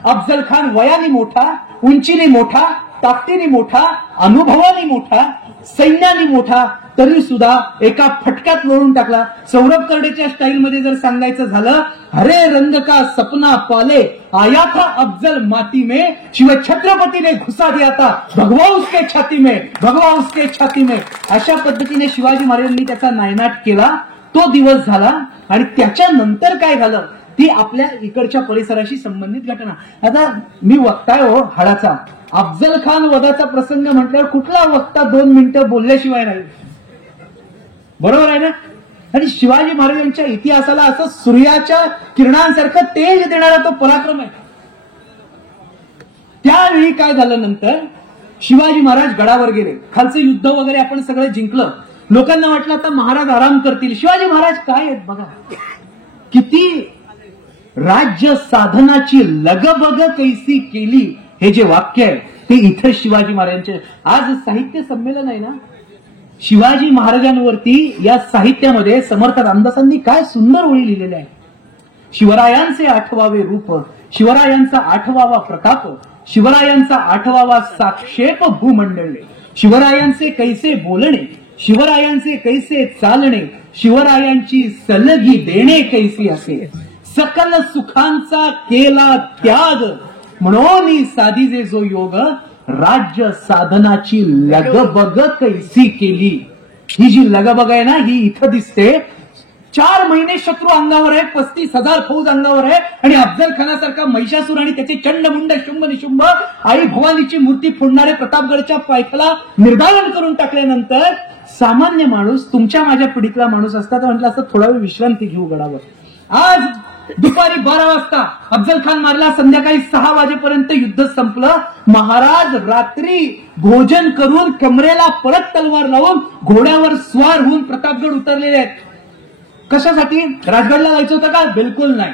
अफजल खान वयाने मोठा, उंचीने मोठा, ताकदीने मोठा, अनुभवाने मोठा, सैन्याने मोठा, तरी सुद्धा एका फटक्यात लोळून टाकला. सौरभ करडेच्या स्टाईलमध्ये जर सांगायचं झालं, हरे रंग का सपना पाले आया था अफजल माती में, शिव छत्रपती ने घुसा दिया था भगवा उसके छाती में, भगवा उसके छाती में. अशा पद्धतीने शिवाजी महाराजांनी त्याचा नायनाट केला. तो दिवस झाला आणि त्याच्यानंतर काय झालं ती आपल्या इकडच्या परिसराशी संबंधित घटना. आता मी वक्ता आहे हो हाडाचा. अफजल खान वधाचा प्रसंग म्हटल्यावर कुठला वक्ता 2 मिनिटं बोलल्याशिवाय नाही, बरोबर आहे ना. आणि शिवाजी महाराजांच्या इतिहासाला असं सूर्याच्या किरणांसारखं तेज देणारा तो पराक्रम आहे. त्यावेळी काय झालं, नंतर शिवाजी महाराज गडावर गेले, खालचं युद्ध वगैरे आपण सगळं जिंकलं. लोकांना वाटलं आता महाराज आराम करतील. शिवाजी महाराज काय आहेत बघा, किती राज्य साधनाची लगबग कैसी केली, हे जे वाक्य आहे ते इथं शिवाजी महाराजांचे. आज साहित्य संमेलन आहे ना, शिवाजी महाराजांवरती या साहित्यामध्ये समर्थ रामदासांनी काय सुंदर ओळी लिहिलेल्या आहे. शिवरायांचे 8वावे रूप, शिवरायांचा 8वावा प्रताप, शिवरायांचा 8वावा साक्षेप भूमंडळे, शिवरायांचे कैसे बोलणे, शिवरायांचे कैसे चालणे, शिवरायांची सलगी देणे कैसी असे, सकल सुखांचा केला त्याग, म्हणून साधीजे जो योग, राज्य साधनाची लगबग कैसी केली. ही जी लगबग आहे ना, ही इथं दिसते. 4 महिने शत्रू अंगावर आहे, 35,000 फौज अंगावर आहे, आणि अफजल खानासारखा महिषासूर आणि त्याचे चंडमुंड शुंभ निशुंभ आई भवानीची मूर्ती फोडणारे प्रतापगडच्या पायथ्याला निर्धारण करून टाकल्यानंतर सामान्य माणूस, तुमच्या माझ्या पिढीतला माणूस असता तर म्हटलं असं थोडा वेळ विश्रांती घेऊ गडावर. आज दुपारी 12 वाजता अफजल खान मारला, संध्याकाळी 6 वाजेपर्यंत युद्ध संपलं. महाराज रात्री भोजन करून कमरेला परत तलवार लावून घोड्यावर स्वार होऊन प्रतापगड उतरलेले आहेत. कशासाठी? राजगडला जायचं होतं का? बिलकुल नाही.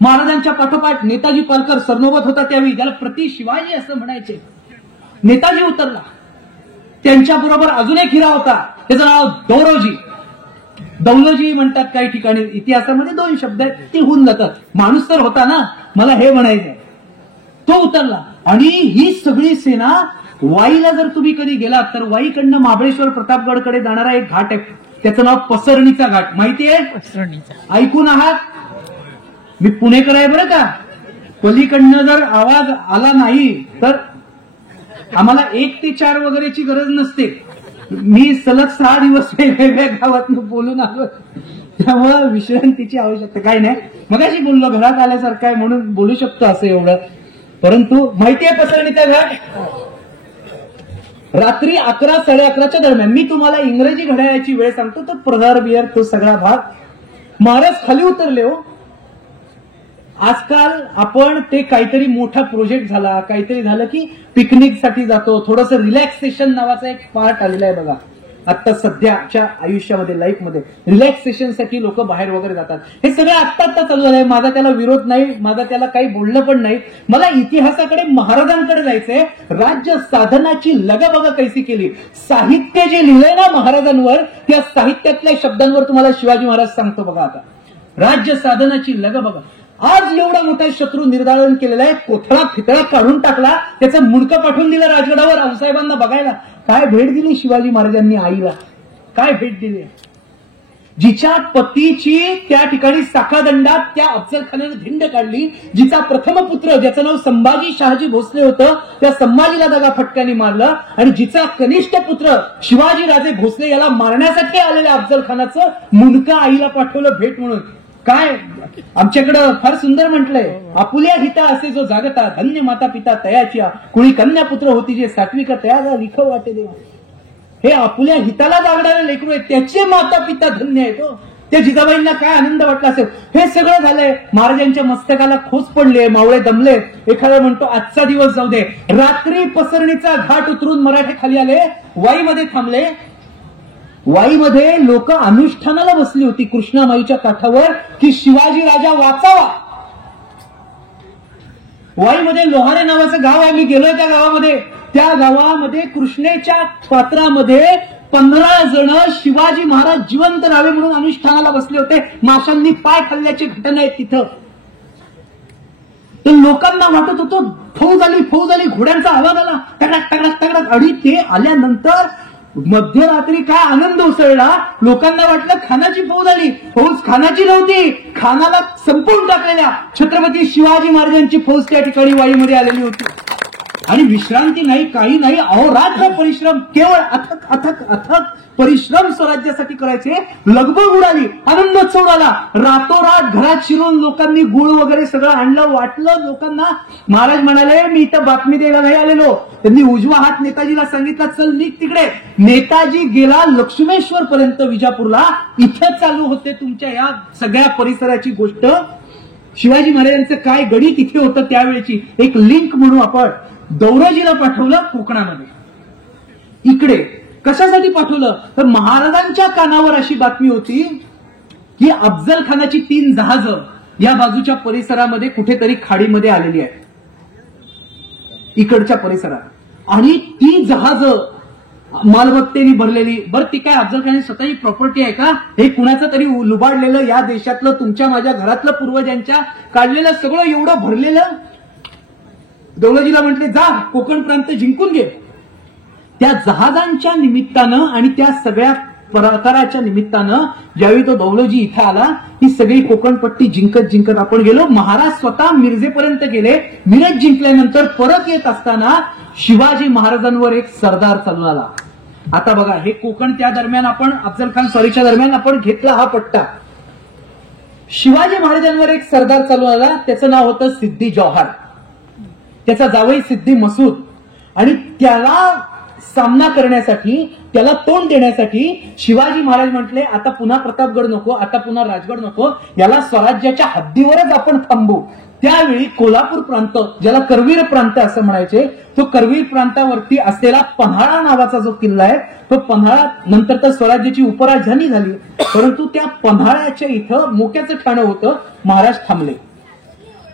महाराजांच्या पाठोपाठ नेताजी पालकर सरनोबत होता, त्यावेळी त्याला प्रति शिवाजी असं म्हणायचे. नेताजी उतरला, त्यांच्याबरोबर अजून एक हिरा होता, त्याचं नाव दौरोजी, दौलोजी म्हणतात काही ठिकाणी. इतिहासामध्ये 2 शब्द आहेत, ते होऊन जातात. माणूस तर होता ना, मला हे म्हणायचंय. तो उतरला आणि ही सगळी सेना वाईला जर तुम्ही कधी गेलात तर वाईकडनं महाबळेश्वर प्रतापगडकडे जाणारा एक घाट आहे, त्याचं नाव पसरणीचा घाट. माहितीये? ऐकून आहात? मी पुणेकर आहे बरं का. पलीकडनं जर आवाज आला नाही तर आम्हाला 1 ते 4 वगैरेची गरज नसते. मी सलग 6 दिवस वेगवेगळ्या गावातून बोलून आलो, त्यामुळं विश्रांतीची आवश्यकता काही नाही. मगाशी बोललो घरात आल्यासारखं आहे म्हणून बोलू शकतो असं एवढं. परंतु माहितीये पसरणीचा घाट रात्री 11, 11:30च्या दरम्यान. मी तुम्हाला इंग्रजी घड्याळाची वेळ सांगतो, तर प्रधार बियर तो सगळा भाग. महाराज खाली उतरले हो. आजकाल आपण ते काहीतरी मोठा प्रोजेक्ट झाला, काहीतरी झालं की पिकनिकसाठी जातो, थोडंसं रिलॅक्सेशन नावाचा एक पार्ट आलेला आहे बघा आता सध्याच्या आयुष्यामध्ये, लाईफमध्ये. रिलॅक्सेशनसाठी लोक बाहेर वगैरे जातात. हे सगळं आत्ता चालू झालंय. माझा त्याला विरोध नाही, माझा त्याला काही बोलणं पण नाही. मला इतिहासाकडे, महाराजांकडे जायचंय. राज्य साधनाची लगबग कैसी केली. साहित्य जे लिहिलंय ना महाराजांवर, त्या साहित्यातल्या शब्दांवर तुम्हाला शिवाजी महाराज सांगतो बघा आता. राज्य साधनाची लगबग. आज एवढा मोठा शत्रू निर्धारण केलेला आहे, कोथळा फितळा काढून टाकला, त्याचं मुंडकं पाठवून दिलं राजगडावर आऊसाहेबांना बघायला. काय भेट दिली शिवाजी महाराजांनी आईला, काय भेट दिली. जिच्या पतीची त्या ठिकाणी साखादंडात त्या अफजल खानाने धिंड काढली, जिचा प्रथम पुत्र ज्याचं नाव संभाजी शहाजी भोसले होतं, त्या संभाजीला दगा फटक्याने मारलं, आणि जिचा कनिष्ठ पुत्र शिवाजी राजे भोसले याला मारण्यासाठी आलेल्या अफजल खानाचं मुंडकं आईला पाठवलं भेट म्हणून. काय आमच्याकडं फार सुंदर म्हटलंय, आपुल्या हिता असे जो जागता, धन्य माता पिता तयाच्या, कुणी कन्या पुत्र होती जे सात्विक तया लिख वाटे देवा. हे आपुल्या हिताला जागणारे लेकरू आहे, त्याचे माता पिता धन्य आहेत. त्या जिजाबाईंना काय आनंद वाटला असेल. हे सगळं झालंय, महाराजांच्या मस्तकाला खोच पडले, मावळे दमले. एखादा म्हणतो आजचा दिवस जाऊ दे. रात्री पसरणीचा घाट उतरून मराठे खाली आले, वाईमध्ये थांबले. वाईमध्ये लोक अनुष्ठानाला बसली होती कृष्णामाईच्या काठावर, की शिवाजी राजा वाचावा. वाईमध्ये लोहारे नावाचं गाव आहे, मी गेलोय त्या गावामध्ये. त्या गावामध्ये कृष्णेच्या पात्रामध्ये 15 जण शिवाजी महाराज जिवंत राहावे म्हणून अनुष्ठानाला बसले होते. माशांनी पाय खाल्ल्याची घटना आहे तिथं. तर लोकांना वाटत होतं फौज आली, घोड्यांचा आवाज आला, तगडक तगडक तगडक. आणि ते आल्यानंतर मध्यरात्री काय आनंद उसळला. लोकांना वाटलं खानाची फौज आली. फौज खानाची नव्हती, खानाला संपवून टाकलेल्या छत्रपती शिवाजी महाराजांची फौज त्या ठिकाणी वाईमध्ये आलेली होती. आणि विश्रांती नाही, काही नाही, अहोरात्र परिश्रम, केवळ अथक अथक अथक परिश्रम स्वराज्यासाठी करायचे. लगबग उडाली, आनंदोत्सव आला. रातोरात घरात शिरून लोकांनी गुळ वगैरे सगळं आणलं, वाटलं लोकांना. महाराज म्हणाले मी इथं बातमी द्यायला नाही आलेलो. त्यांनी उजवा हात नेताजीला सांगितला, चल निघ तिकडे. नेताजी गेला लक्ष्मेश्वर पर्यंत विजापूरला. इथं चालू होते तुमच्या या सगळ्या परिसराची गोष्ट. शिवाजी महाराजांचं काय गणित इथे होतं त्यावेळेची एक लिंक म्हणून आपण दौराजीला पाठवलं कोकणामध्ये. इकडे कशासाठी पाठवलं तर महाराजांच्या कानावर अशी बातमी होती की अफजल खानाची 3 जहाजं या बाजूच्या परिसरामध्ये कुठेतरी खाडीमध्ये आलेली आहेत, इकडच्या परिसरात. आणि ती जहाजं मालमत्तेने भरलेली. बरं ती काय अफजल खानाची स्वतःची प्रॉपर्टी आहे का? हे कुणाचं तरी लुबाडलेलं, या देशातलं तुमच्या माझ्या घरातलं पूर्वजांच्या काढलेलं सगळं एवढं भरलेलं. दौलजीला म्हटले जा कोकण प्रांत जिंकून घे. त्या जहाजांच्या निमित्तानं आणि त्या सगळ्या प्रकाराच्या निमित्तानं ज्यावेळी तो दौलजी इथं आला, ही सगळी कोकणपट्टी जिंकत आपण गेलो. महाराज स्वतः मिरजेपर्यंत गेले. मिरज जिंकल्यानंतर परत येत असताना शिवाजी महाराजांवर एक सरदार चालून आला. आता बघा हे कोकण त्या दरम्यान आपण अफजल खान स्वारीच्या दरम्यान आपण घेतला हा पट्टा. शिवाजी महाराजांवर एक सरदार चालून आला, त्याचं नाव होतं सिद्दी जौहर. त्याचा जावई सिद्दी मसूद. आणि त्याला सामना करण्यासाठी, त्याला तोंड देण्यासाठी शिवाजी महाराज म्हटले आता पुन्हा प्रतापगड नको, आता पुन्हा राजगड नको, याला स्वराज्याच्या हद्दीवरच आपण थांबू. त्यावेळी कोल्हापूर प्रांत, ज्याला करवीर प्रांत असं म्हणायचे, तो करवीर प्रांतावरती असलेला पन्हाळा नावाचा जो किल्ला आहे, तो पन्हाळा नंतर तर स्वराज्याची उपराजधानी झाली. परंतु त्या पन्हाळ्याच्या इथं मोक्याचं ठाणं होतं. महाराज थांबले.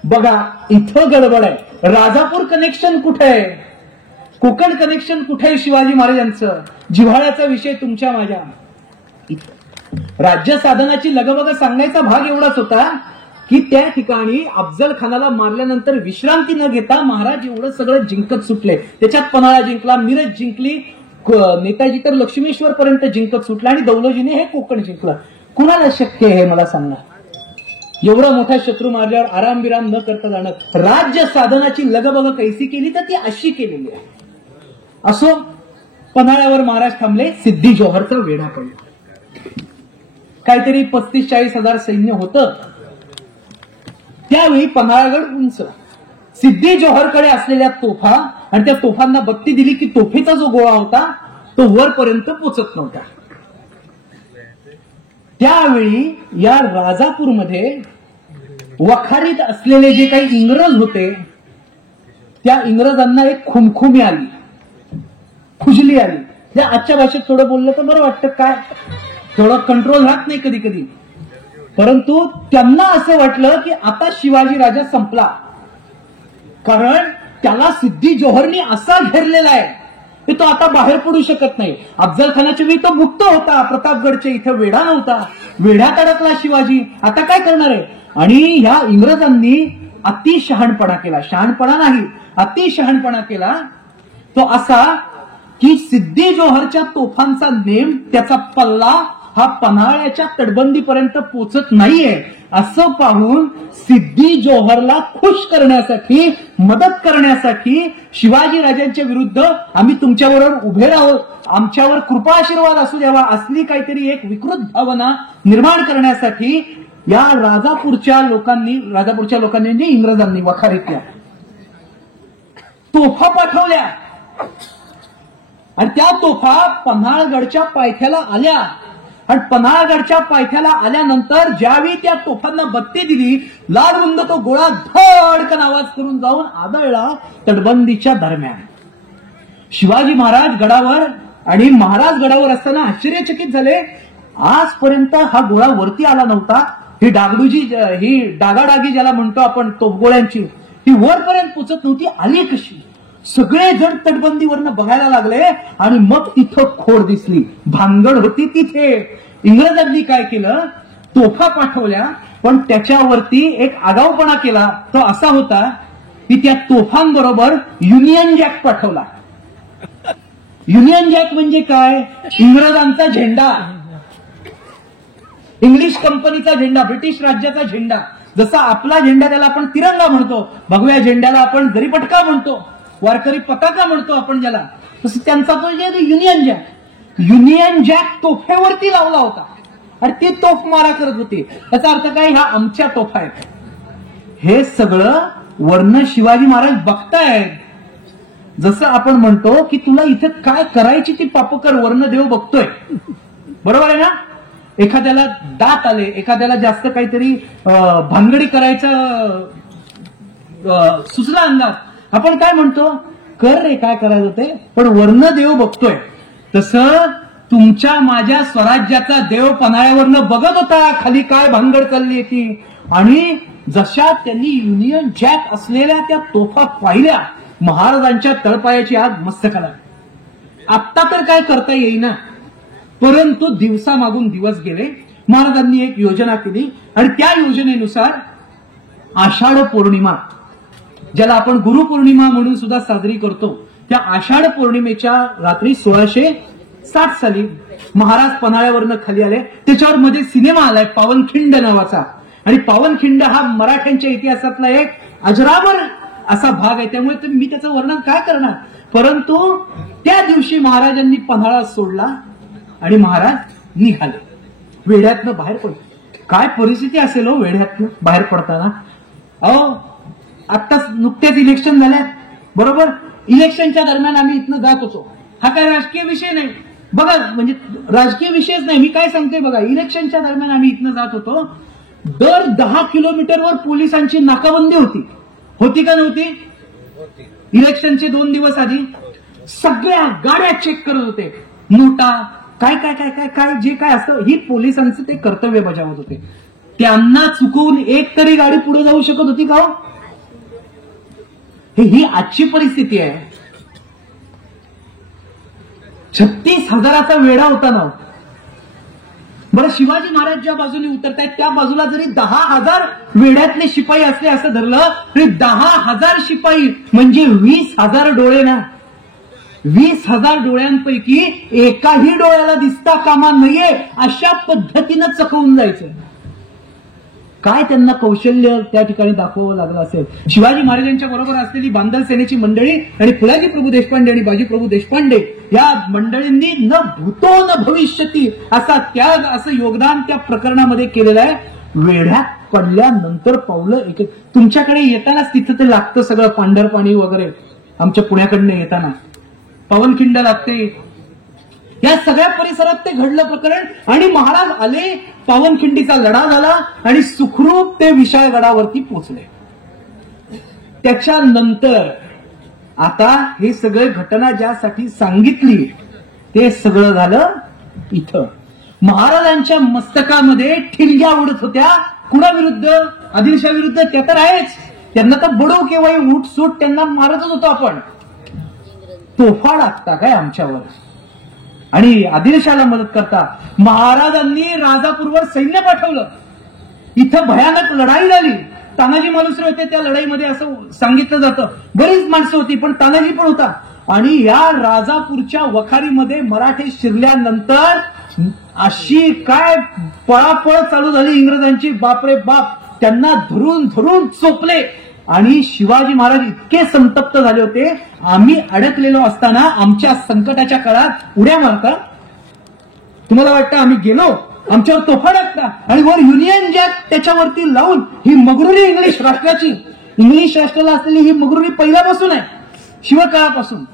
बघा इथं गडबड आहे. राजापूर कनेक्शन कुठे आहे, कोकण कनेक्शन कुठे आहे शिवाजी महाराजांचं? जिव्हाळ्याचा विषय तुमच्या माझ्या. राज्य साधनाची लगबग सांगायचा भाग एवढाच होता की त्या ठिकाणी अफजल खानाला मारल्यानंतर विश्रांती न घेता महाराज एवढं सगळं जिंकत सुटले. त्याच्यात पन्हाळा जिंकला, मिरज जिंकली, नेताजी तर लक्ष्मेश्वर पर्यंत जिंकत सुटला आणि दौलजीने हे कोकण जिंकलं. कुणाला शक्य आहे मला सांगा? एवढा मोठा शत्रू मारल्यावर आरामविराम न करता जाणं. राज्य साधनाची लगबग कैसी केली तर ती अशी केलेली आहे. असो, पन्हाळ्यावर महाराज थांबले. सिद्दी जौहरचा वेढा पडला. काहीतरी 35-40 हजार सैन्य होतं. त्यावेळी पन्हाळागड उंच. सिद्दी जौहरकडे असलेल्या तोफा आणि त्या तोफांना बत्ती दिली की तोफेचा जो गोळा होता तो वरपर्यंत पोचत नव्हता. त्यावेळी या राजापूरमध्ये वखारीत असलेले जे काही इंग्रज होते, त्या इंग्रजांना एक खुमखुमी आली, खुजली आली. त्या आजच्या भाषेत थोडं बोललं तर बरं वाटतं, काय थोडं कंट्रोल राहत नाही कधी कधी. परंतु त्यांना असं वाटलं की आता शिवाजी राजा संपला, कारण त्याला सिद्दी जौहरनी असा घेरलेला आहे की तो आता बाहेर पडू शकत नाही. अफजल खानाच्या वेळी तो मुक्त होता, प्रतापगडच्या इथं वेढा नव्हता, वेढ्यात अडकला शिवाजी. आता काय करणार आहे? आणि ह्या इंग्रजांनी अति शहाणपणा केला. शहाणपणा नाही, अति शहाणपणा केला. तो असा की सिद्दी जौहरच्या तोफांचा नेम, त्याचा पल्ला हा पन्हाळ्याच्या तटबंदीपर्यंत पोचत नाहीये असं पाहून सिद्धी जोहरला खुश करण्यासाठी, मदत करण्यासाठी शिवाजी राजांच्या विरुद्ध आम्ही तुमच्याबरोबर उभे राहू, आमच्यावर कृपा आशीर्वाद असू द्यावा, असली काहीतरी एक विकृत भावना निर्माण करण्यासाठी या राजापूरच्या लोकांनी इंग्रजांनी वखारीतल्या तोफा पाठवल्या आणि त्या तोफा पन्हाळगडच्या पायथ्याला आल्या आणि पन्हाळगडच्या पायथ्याला आल्यानंतर ज्यावेळी त्या तोफांना बत्ती दिली, लालरुंद तो गोळा धडकन आवाज करून जाऊन आदळला तटबंदीच्या दरम्यान. शिवाजी महाराज गडावर आणि महाराज गडावर असताना आश्चर्यचकित झाले. आजपर्यंत हा गोळा वरती आला नव्हता. ही डागाडागी ज्याला म्हणतो आपण तोफगोळ्यांची, ही वरपर्यंत पोचत नव्हती, आली कशी? सगळे जण तटबंदीवरनं बघायला लागले आणि मग तिथं खोड दिसली, भानगड होती तिथे. इंग्रजांनी काय केलं, तोफा पाठवल्या, पण त्याच्यावरती एक आगाऊपणा केला. तो असा होता की त्या तोफांबरोबर युनियन जॅक पाठवला. युनियन जॅक म्हणजे काय? इंग्रजांचा झेंडा, इंग्लिश कंपनीचा झेंडा, ब्रिटिश राज्याचा झेंडा. जसा आपला झेंडा त्याला आपण तिरंगा म्हणतो, भगव्या झेंड्याला आपण जरीपटका म्हणतो, वारकरी पताका म्हणतो आपण ज्याला, तसं त्यांचा तो युनियन जॅक. युनियन जॅक तोफेवरती लावला होता आणि ती तोफ मारा करत होती. याचा अर्थ काय? ह्या आमच्या तोफा आहेत. हे सगळं वर्ण शिवाजी महाराज बघतायत. जसं आपण म्हणतो की तुला इथे काय करायची ती पापकर वर्णदेव बघतोय, बरोबर आहे ना? एखाद्याला दात आले, एखाद्याला जास्त काहीतरी भानगडी करायचं सुचला अंगात, आपण काय म्हणतो, कर रे काय करायचं ते, पण वर्णदेव बघतोय. तसं तुमच्या माझ्या स्वराज्याचा देव पन्हाळ्यावरनं बघत होता खाली काय भानगड चालली ती. आणि जशा त्यांनी युनियन जॅक असलेल्या त्या तोफा पाहिल्या, महाराजांच्या तळपायाची आग मस्तकाला. आत्ता तर काय करता येईना, परंतु दिवसामागून दिवस गेले. महाराजांनी एक योजना केली आणि त्या योजनेनुसार आषाढ पौर्णिमा, ज्याला आपण गुरुपौर्णिमा म्हणून सुद्धा साजरी करतो, त्या आषाढ पौर्णिमेच्या रात्री 1660 साली महाराज पन्हाळ्यावरनं खाली आले. त्याच्यावर मध्ये सिनेमा आलाय पावनखिंड नावाचा, आणि पावनखिंड हा मराठ्यांच्या इतिहासातला एक अजरामर असा भाग आहे, त्यामुळे मी त्याचं वर्णन काय करणार. परंतु त्या दिवशी महाराजांनी पन्हाळा सोडला आणि महाराज निघाले, वेढ्यातनं बाहेर पडले. काय परिस्थिती असेल हो वेढ्यातनं बाहेर पडताना. अहो आत्ताच नुकत्याच इलेक्शन झाल्यात, बरोबर? इलेक्शनच्या दरम्यान आम्ही इथनं जात होतो. हा काय राजकीय विषय नाही बघा, म्हणजे राजकीय विषयच नाही, मी काय सांगतोय बघा. इलेक्शनच्या दरम्यान आम्ही इथनं जात होतो. दर 10 किलोमीटरवर पोलिसांची नाकाबंदी होती का नव्हती? इलेक्शनचे 2 दिवस आधी सगळ्या गाड्या चेक करत होते, नोटा काय काय काय काय काय जे काय असतं, ही पोलिसांचं ते कर्तव्य बजावत होते. त्यांना चुकवून एक तरी गाडी पुढे जाऊ शकत होती का? ही आजची परिस्थिती आहे. 36,000चा वेढा होता ना. बरं, शिवाजी महाराज ज्या बाजूने उतरतायत त्या बाजूला जरी 10,000 वेढ्यातले शिपाई असले असं धरलं तरी 10,000 शिपाई म्हणजे 20,000 डोळे ना. 20,000 डोळ्यांपैकी एकाही डोळ्याला दिसता कामा नये अशा पद्धतीनं चकवून जायचं. काय त्यांना कौशल्य त्या ठिकाणी दाखवावं लागलं असेल. शिवाजी महाराजांच्या बरोबर असलेली बांधल सेनेची मंडळी आणि फुलाजी प्रभू देशपांडे आणि बाजीप्रभू देशपांडे या मंडळींनी न भूतो न भविष्यती असा त्याग, असं योगदान त्या प्रकरणामध्ये केलेलं आहे. वेढ्यात पडल्यानंतर पावलं एक, तुमच्याकडे येतानाच तिथं ते लागतं सगळं पांढरपाणी वगैरे. आमच्या पुण्याकडनं येताना पावनखिंड लागते. या सगळ्या परिसरात ते घडलं प्रकरण आणि महाराज आले, पावनखिंडीचा लढा झाला आणि सुखरूप ते विशाळगडावरती पोचले. त्याच्यानंतर आता हे सगळे घटना ज्यासाठी सांगितली ते सगळं झालं इथं. महाराजांच्या मस्तकामध्ये ठिणग्या उडत होत्या. कुणाविरुद्ध? आदिलशाह विरुद्ध. त्या तर आहेच, त्यांना तर बडो केव्हाही उठ सूट त्यांना मारतच होतो आपण. तोफा टाकता काय आमच्यावर आणि आदिलशाहला मदत करता. महाराजांनी राजापूरवर सैन्य पाठवलं. इथं भयानक लढाई झाली. तानाजी मालुसरे होते त्या लढाईमध्ये असं सांगितलं जातं. बरीच माणसं होती पण तानाजी पण होता. आणि या राजापूरच्या वखारीमध्ये मराठे शिरल्यानंतर अशी काय पळापळ चालू झाली इंग्रजांची, बापरे बाप. त्यांना धरून धरून चोपले आणि शिवाजी महाराज इतके संतप्त झाले होते, आम्ही अडकलेलो असताना आमच्या संकटाच्या काळात उड्या मारता. तुम्हाला वाटतं आम्ही गेलो, आमच्यावर तोफा टाकता आणि वर युनियन जॅक त्याच्यावरती लावून ही मगरुरी इंग्लिश राष्ट्राला असलेली ही मगरुरी पहिल्यापासून आहे, शिवकाळापासून.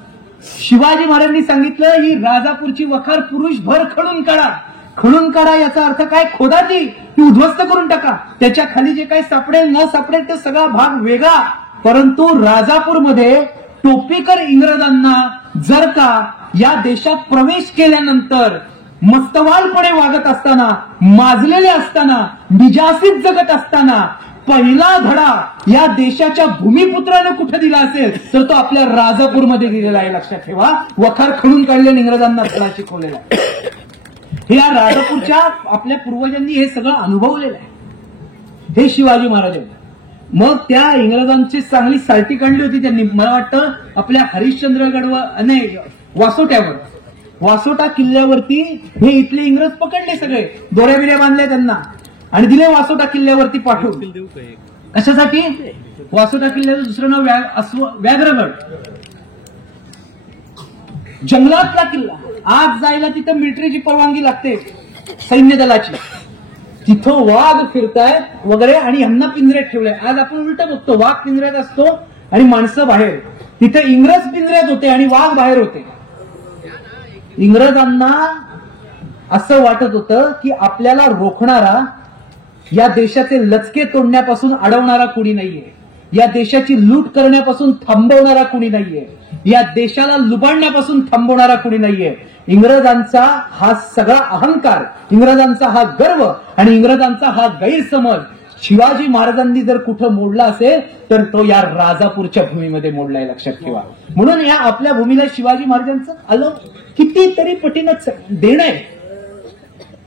शिवाजी महाराजांनी सांगितलं ही राजापूरची वखार पुरुष भर खणून काढा. खणून काढा याचा अर्थ काय? खोदा ती उद्ध्वस्त करून टाका. त्याच्या खाली जे काही सापडेल न सापडेल ते सगळा भाग वेगळा. परंतु राजापूरमध्ये टोपीकर इंग्रजांना जर का या देशात प्रवेश केल्यानंतर मस्तवालपणे वागत असताना, माजलेले असताना, निजासीत जगत असताना पहिला धडा या देशाच्या भूमिपुत्रानं कुठे दिला असेल तर तो आपल्या राजापूरमध्ये दिलेला आहे. लक्षात ठेवा, वखार खणून काढलेल्या इंग्रजांना धडा शिकवलेला आहे. हे या राजापूरच्या आपल्या पूर्वजांनी हे सगळं अनुभवलेलं आहे. हे शिवाजी महाराजांनी मग त्या इंग्रजांची चांगली सालटी काढली होती त्यांनी. मला वाटतं आपल्या हरिश्चंद्रगडवर नाही, वासोटा किल्ल्यावरती हे इथले इंग्रज पकडले सगळे, दोऱ्या बिऱ्या बांधल्या त्यांना आणि दिले वासोटा किल्ल्यावरती पाठवून. कशासाठी? वासोटा किल्ल्याचं दुसरं नाव व्याघ्रगड, जंगलातला किल्ला. आज जायला तिथं मिलिटरीची परवानगी लागते, सैन्य दलाची. तिथं वाघ फिरतायत वगैरे आणि यांना पिंजऱ्यात ठेवलंय. आज आपण उलट बघतो, वाघ पिंजऱ्यात असतो आणि माणसं बाहेर. तिथे इंग्रज पिंजऱ्यात होते आणि वाघ बाहेर होते. इंग्रजांना असं वाटत होतं की आपल्याला रोखणारा, या देशाचे लचके तोडण्यापासून अडवणारा कुणी नाहीये, या देशाची लूट करण्यापासून थांबवणारा कुणी नाहीये, या देशाला लुबाडण्यापासून थांबवणारा कुणी नाहीये. इंग्रजांचा हा सगळा अहंकार, इंग्रजांचा हा गर्व आणि इंग्रजांचा हा गैरसमज शिवाजी महाराजांनी जर कुठं मोडला असेल तर तो या राजापूरच्या भूमीमध्ये मोडलाय. लक्षात ठेवा. म्हणून या आपल्या भूमीला शिवाजी महाराजांचं आलं कितीतरी पटीनं देणं आहे.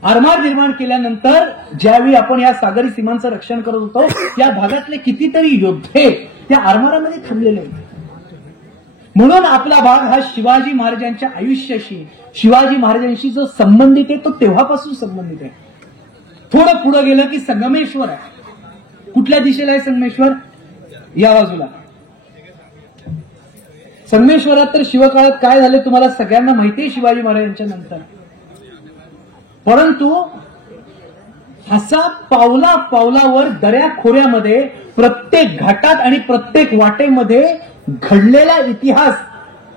आरमार निर्माण केल्यानंतर ज्यावेळी आपण या सागरी सीमांचं रक्षण करत होतो, त्या भागातले कितीतरी योद्धे त्या आरमारामध्ये थांबलेले आहेत. म्हणून आपला भाग हा शिवाजी महाराजांच्या आयुष्याशी, शिवाजी महाराजांशी जो संबंधित आहे तो तेव्हापासून संबंधित आहे. थोडं पुढे गेलं की संगमेश्वर आहे. कुठल्या दिशेला आहे संगमेश्वर? या बाजूला. संगमेश्वरात तर शिवकाळात काय झालं तुम्हाला सगळ्यांना माहिती आहे शिवाजी महाराजांच्या नंतर. परंतु असा पावला पावलावर दऱ्या खोऱ्यामध्ये प्रत्येक घाटात आणि प्रत्येक वाटेमध्ये घडलेला इतिहास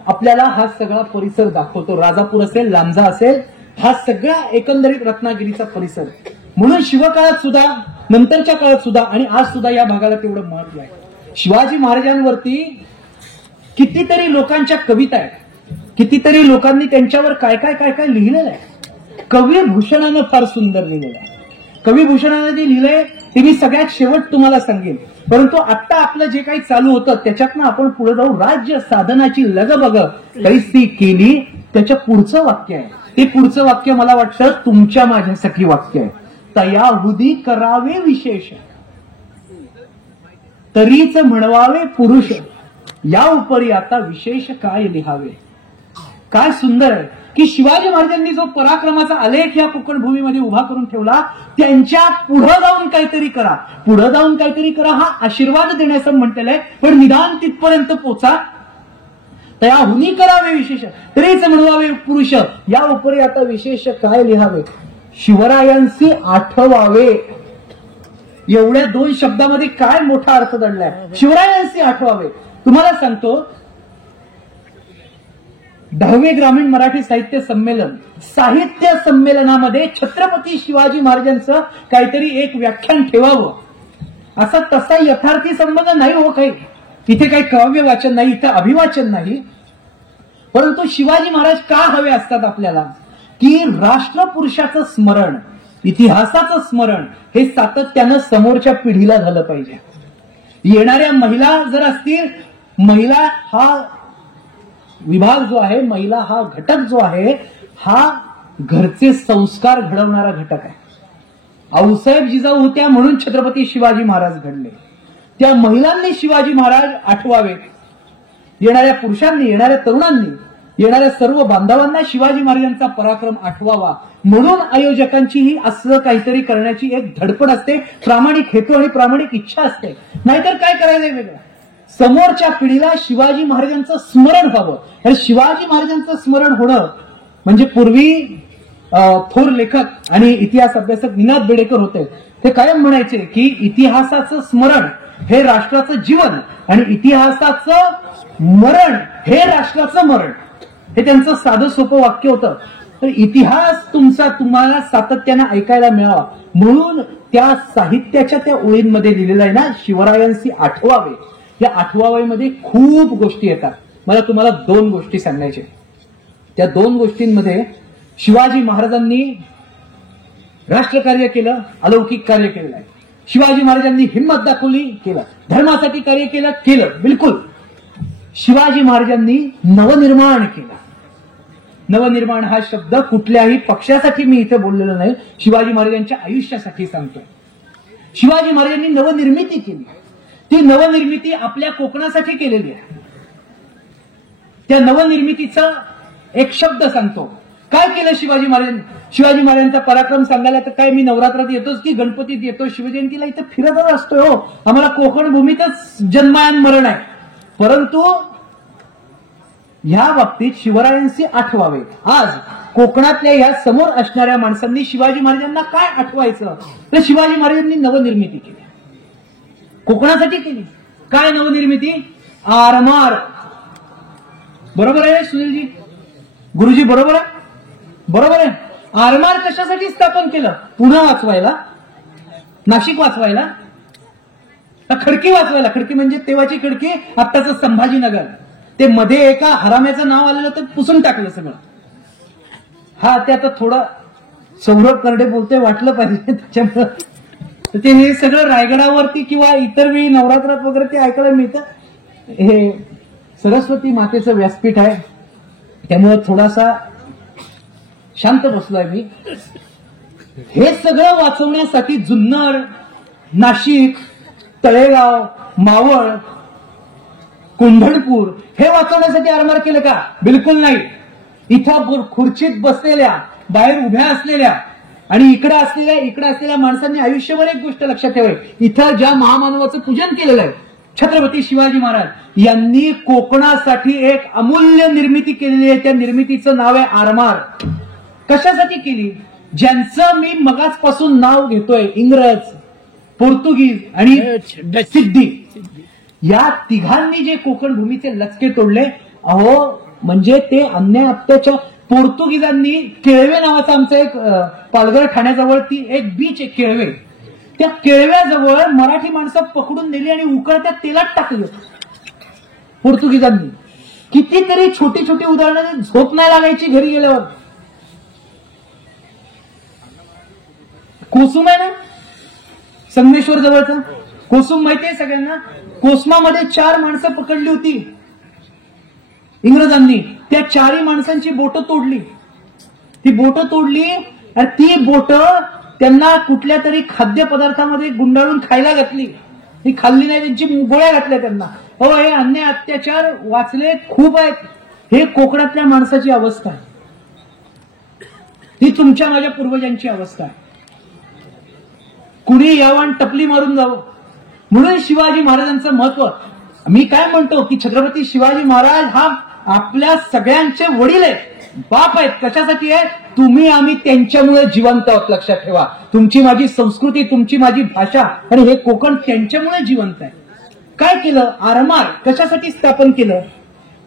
आपल्याला हा सगळा परिसर दाखवतो. राजापूर असेल, लांजा असेल, हा सगळा एकंदरीत रत्नागिरीचा परिसर. म्हणून शिवकाळात सुद्धा, नंतरच्या काळात सुद्धा आणि आज सुद्धा या भागाला तेवढं महत्व आहे. शिवाजी महाराजांवरती कितीतरी लोकांच्या कविता आहेत, कितीतरी लोकांनी त्यांच्यावर काय काय काय काय लिहिलेलं आहे. कवी भूषणानं फार सुंदर लिहिलेलं आहे. कवी भूषणानं जे लिहिलंय ते मी सगळ्यात शेवट तुम्हाला सांगेन. परंतु आता आपलं जे काही चालू होतं त्याच्यातनं आपण पुढे जाऊ. राज्य साधनाची लगबग कैसी केली, त्याच्या पुढचं वाक्य आहे. ते पुढचं वाक्य मला वाटतं तुमच्या माझ्यासाठी वाक्य आहे. तयाहुदी करावे विशेष, तरीच म्हणवावे पुरुष, या उपरी आता विशेष काय लिहावे. काय सुंदर आहे की शिवाजी महाराजांनी जो पराक्रमाचा आलेख या कोकण भूमीमध्ये उभा करून ठेवला, त्यांच्या पुढे जाऊन काहीतरी करा, पुढे जाऊन काहीतरी करा हा आशीर्वाद देण्याचं म्हटलेलं आहे. पण निदान तिथपर्यंत पोचा. तयाहुनी करावे विशेष, तरीच म्हणवावे पुरुष, या उपरी आता विशेष काय लिहावे. शिवरायांशी आठवावे, एवढ्या दोन शब्दामध्ये काय मोठा अर्थ दडलाय. शिवरायांशी आठवावे. तुम्हाला सांगतो, 10वे ग्रामीण मराठी साहित्य संमेलनामध्ये छत्रपती शिवाजी महाराजांचं काहीतरी एक व्याख्यान ठेवावं, असा तसा यथार्थी संबंध नाही हो. काही इथे काही काव्य वाचन नाही, इथे अभिवाचन नाही. परंतु शिवाजी महाराज का हवे असतात आपल्याला, की राष्ट्रपुरुषाचं स्मरण, इतिहासाचं स्मरण हे सातत्यानं समोरच्या पिढीला झालं पाहिजे. येणाऱ्या महिला जर असतील, महिला हा विभाग जो आहे, महिला हा घटक जो आहे, हा घरचे संस्कार घडवणारा घटक आहे. आऊसाहेब जिजाऊ होत्या म्हणून छत्रपती शिवाजी महाराज घडले. त्या महिलांनी शिवाजी महाराज आठवावे, येणाऱ्या पुरुषांनी, येणाऱ्या तरुणांनी. येणाऱ्या सर्व बांधवांना शिवाजी महाराजांचा पराक्रम आठवावा म्हणून आयोजकांची ही असं काहीतरी करण्याची एक धडपड असते, प्रामाणिक हेतू आणि प्रामाणिक इच्छा असते. नाहीतर काय करायचंय वेगळं. समोरच्या पिढीला शिवाजी महाराजांचं स्मरण व्हावं. आणि शिवाजी महाराजांचं स्मरण होणं म्हणजे पूर्वी थोर लेखक आणि इतिहास अभ्यासक निनाद बेडेकर होते. ते कायम म्हणायचे की इतिहासाचं स्मरण हे राष्ट्राचं जीवन आणि इतिहासाचं मरण हे राष्ट्राचं मरण. हे त्यांचं साधं सोपं वाक्य होतं. तर इतिहास तुम्हाला सातत्यानं ऐकायला मिळावा म्हणून त्या साहित्याच्या त्या ओळींमध्ये लिहिलेलं आहे ना, शिवरायांशी आठवावे. या आठवावेमध्ये खूप गोष्टी येतात. मला तुम्हाला 2 गोष्टी सांगायच्या. त्या 2 गोष्टींमध्ये शिवाजी महाराजांनी राष्ट्रकार्य केलं, अलौकिक कार्य केलेलं आहे. शिवाजी महाराजांनी हिंमत दाखवली, केलं. धर्मासाठी कार्य केलं बिलकुल. शिवाजी महाराजांनी नवनिर्माण केलं. नवनिर्माण हा शब्द कुठल्याही पक्षासाठी मी इथे बोललेलो नाही, शिवाजी महाराजांच्या आयुष्यासाठी सांगतो. शिवाजी महाराजांनी नवनिर्मिती केली. ती नवनिर्मिती आपल्या कोकणासाठी केलेली आहे. त्या नवनिर्मितीचा एक शब्द सांगतो. काय केलं शिवाजी महाराजांनी? शिवाजी महाराजांचा पराक्रम सांगायला तर काय मी नवरात्रात येतोच की गणपतीत येतो, शिवजयंतीला इथं फिरतच असतोय. हो, आम्हाला कोकण भूमीतच जन्मायन मरण आहे. परंतु ह्या बाबतीत शिवरायांशी आठवावे. आज कोकणातल्या या समोर असणाऱ्या माणसांनी शिवाजी महाराजांना काय आठवायचं? तर शिवाजी महाराजांनी नवनिर्मिती केली, कोकणासाठी केली. काय नवनिर्मिती? आरमार. बरोबर आहे सुनीलजी, गुरुजी? बरोबर आहे, बरोबर आहे. आरमार कशासाठी स्थापन केलं? पुणे वाचवायला, नाशिक वाचवायला, खडकी वाचवायला. खडकी म्हणजे तेव्हाची खडकी, आत्ताचं संभाजीनगर. ते मध्ये एका हराम्याचं नाव आलेलं तर पुसून टाकलं सगळं. हा, ते आता थोडं सौरभ करडे बोलते वाटलं पाहिजे त्याच्यामुळं ते हे सगळं रायगडावरती किंवा इतर वेळी नवरात्रात वगैरे ते ऐकायला मिळतं. हे सरस्वती मातेचं व्यासपीठ आहे त्यामुळे थोडासा शांत बसलोय मी. हे सगळं वाचवण्यासाठी जुन्नर, नाशिक, तळेगाव, मावळ, कुंभणपूर हे वाचवण्यासाठी आरमार केलं का? बिलकुल नाही. इथं खुर्चीत बसलेल्या, बाहेर उभ्या असलेल्या आणि इकडे असलेल्या माणसांनी आयुष्यभर एक गोष्ट लक्षात ठेवावी. इथं ज्या महामानवाचं पूजन केलेलं आहे छत्रपती शिवाजी महाराज यांनी कोकणासाठी एक अमूल्य निर्मिती केलेली आहे. त्या निर्मितीचं नाव आहे आरमार. कशासाठी केली? ज्यांचं मी मगाचपासून नाव घेतोय, इंग्रज, पोर्तुगीज आणि सिद्धी, या तिघांनी जे कोकण भूमीचे लचके तोडले, अहो म्हणजे ते अन्याय अत्याचार. पोर्तुगीजांनी केळवे नावाचा आमचा एक पालघर ठाण्याजवळ ती एक बीच आहे केळवे, त्या केळव्याजवळ मराठी माणसं पकडून नेली आणि उकळत्या तेलात टाकलं पोर्तुगीजांनी. कितीतरी छोटी छोटी उदाहरणं, झोप नाही लागायची घरी गेल्यावर. कोसुम आहे ना संगमेश्वर जवळचा, कोसुम माहितीये सगळ्यांना. कोसमामध्ये 4 माणसं पकडली होती इंग्रजांनी. त्या 4ही माणसांची बोटं तोडली. ती बोटं तोडली आणि ती बोटं त्यांना कुठल्या तरी खाद्यपदार्थामध्ये गुंडाळून खायला घातली. ती खाल्ली नाही, त्यांची गोळ्या घातल्या त्यांना. अहो, हे अन्याय अत्याचार वाचले खूप आहेत. हे कोकणातल्या माणसाची अवस्था आहे. ही तुमच्या माझ्या पूर्वजांची अवस्था आहे. कुणी यावं आणि टपली मारून जावं. म्हणून शिवाजी महाराजांचं महत्व. मी काय म्हणतो की छत्रपती शिवाजी महाराज हा आपल्या सगळ्यांचे वडील आहेत, बाप आहेत. कशासाठी आहे? तुम्ही आम्ही त्यांच्यामुळे जिवंत आहोत, लक्षात ठेवा. तुमची माझी संस्कृती, तुमची माझी भाषा आणि हे कोकण त्यांच्यामुळे जिवंत आहे. काय केलं? आरमार कशासाठी स्थापन केलं?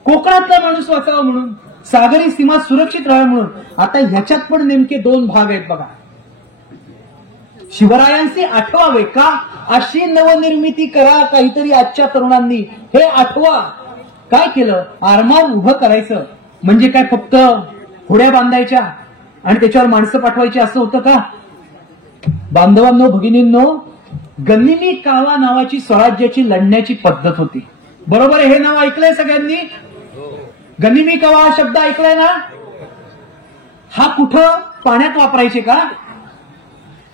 कोकणातला माणूस वाचावा म्हणून, सागरी सीमा सुरक्षित राहावी म्हणून. आता ह्याच्यात पण नेमके 2 भाग आहेत बघा. शिवरायांशी आठवावे का? अशी नवनिर्मिती करा काहीतरी आजच्या तरुणांनी. हे आठवा. काय केलं? आरमार उभं करायचं म्हणजे काय फक्त होड्या बांधायच्या आणि त्याच्यावर माणसं पाठवायची असं होतं का? बांधवांनो, भगिनींनो, गनिमी कावा नावाची स्वराज्याची लढण्याची पद्धत होती. बरोबर आहे? हे नाव ऐकलंय सगळ्यांनी? गनिमी कावा हा शब्द ऐकलाय ना? हा कुठं पाण्यात वापरायचे का?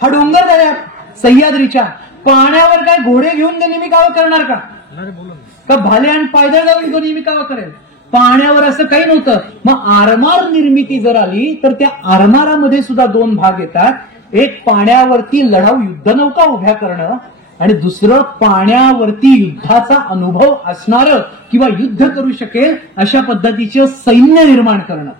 हा डोंगर दऱ्यात सह्याद्रीच्या पाण्यावर काय घोडे घेऊन गनिमी कावा करणार का? का भाले आणि पायदळ जाऊन गनिमी कावा करेल? पाण्यावर असं काही नव्हतं. मग आरमार निर्मिती जर आली तर त्या आरमारामध्ये सुद्धा दोन भाग येतात. एक पाण्यावरती लढाऊ युद्धनौका उभ्या करणं आणि दुसरं पाण्यावरती युद्धाचा अनुभव असणारं किंवा युद्ध करू शकेल अशा पद्धतीचं सैन्य निर्माण करणं.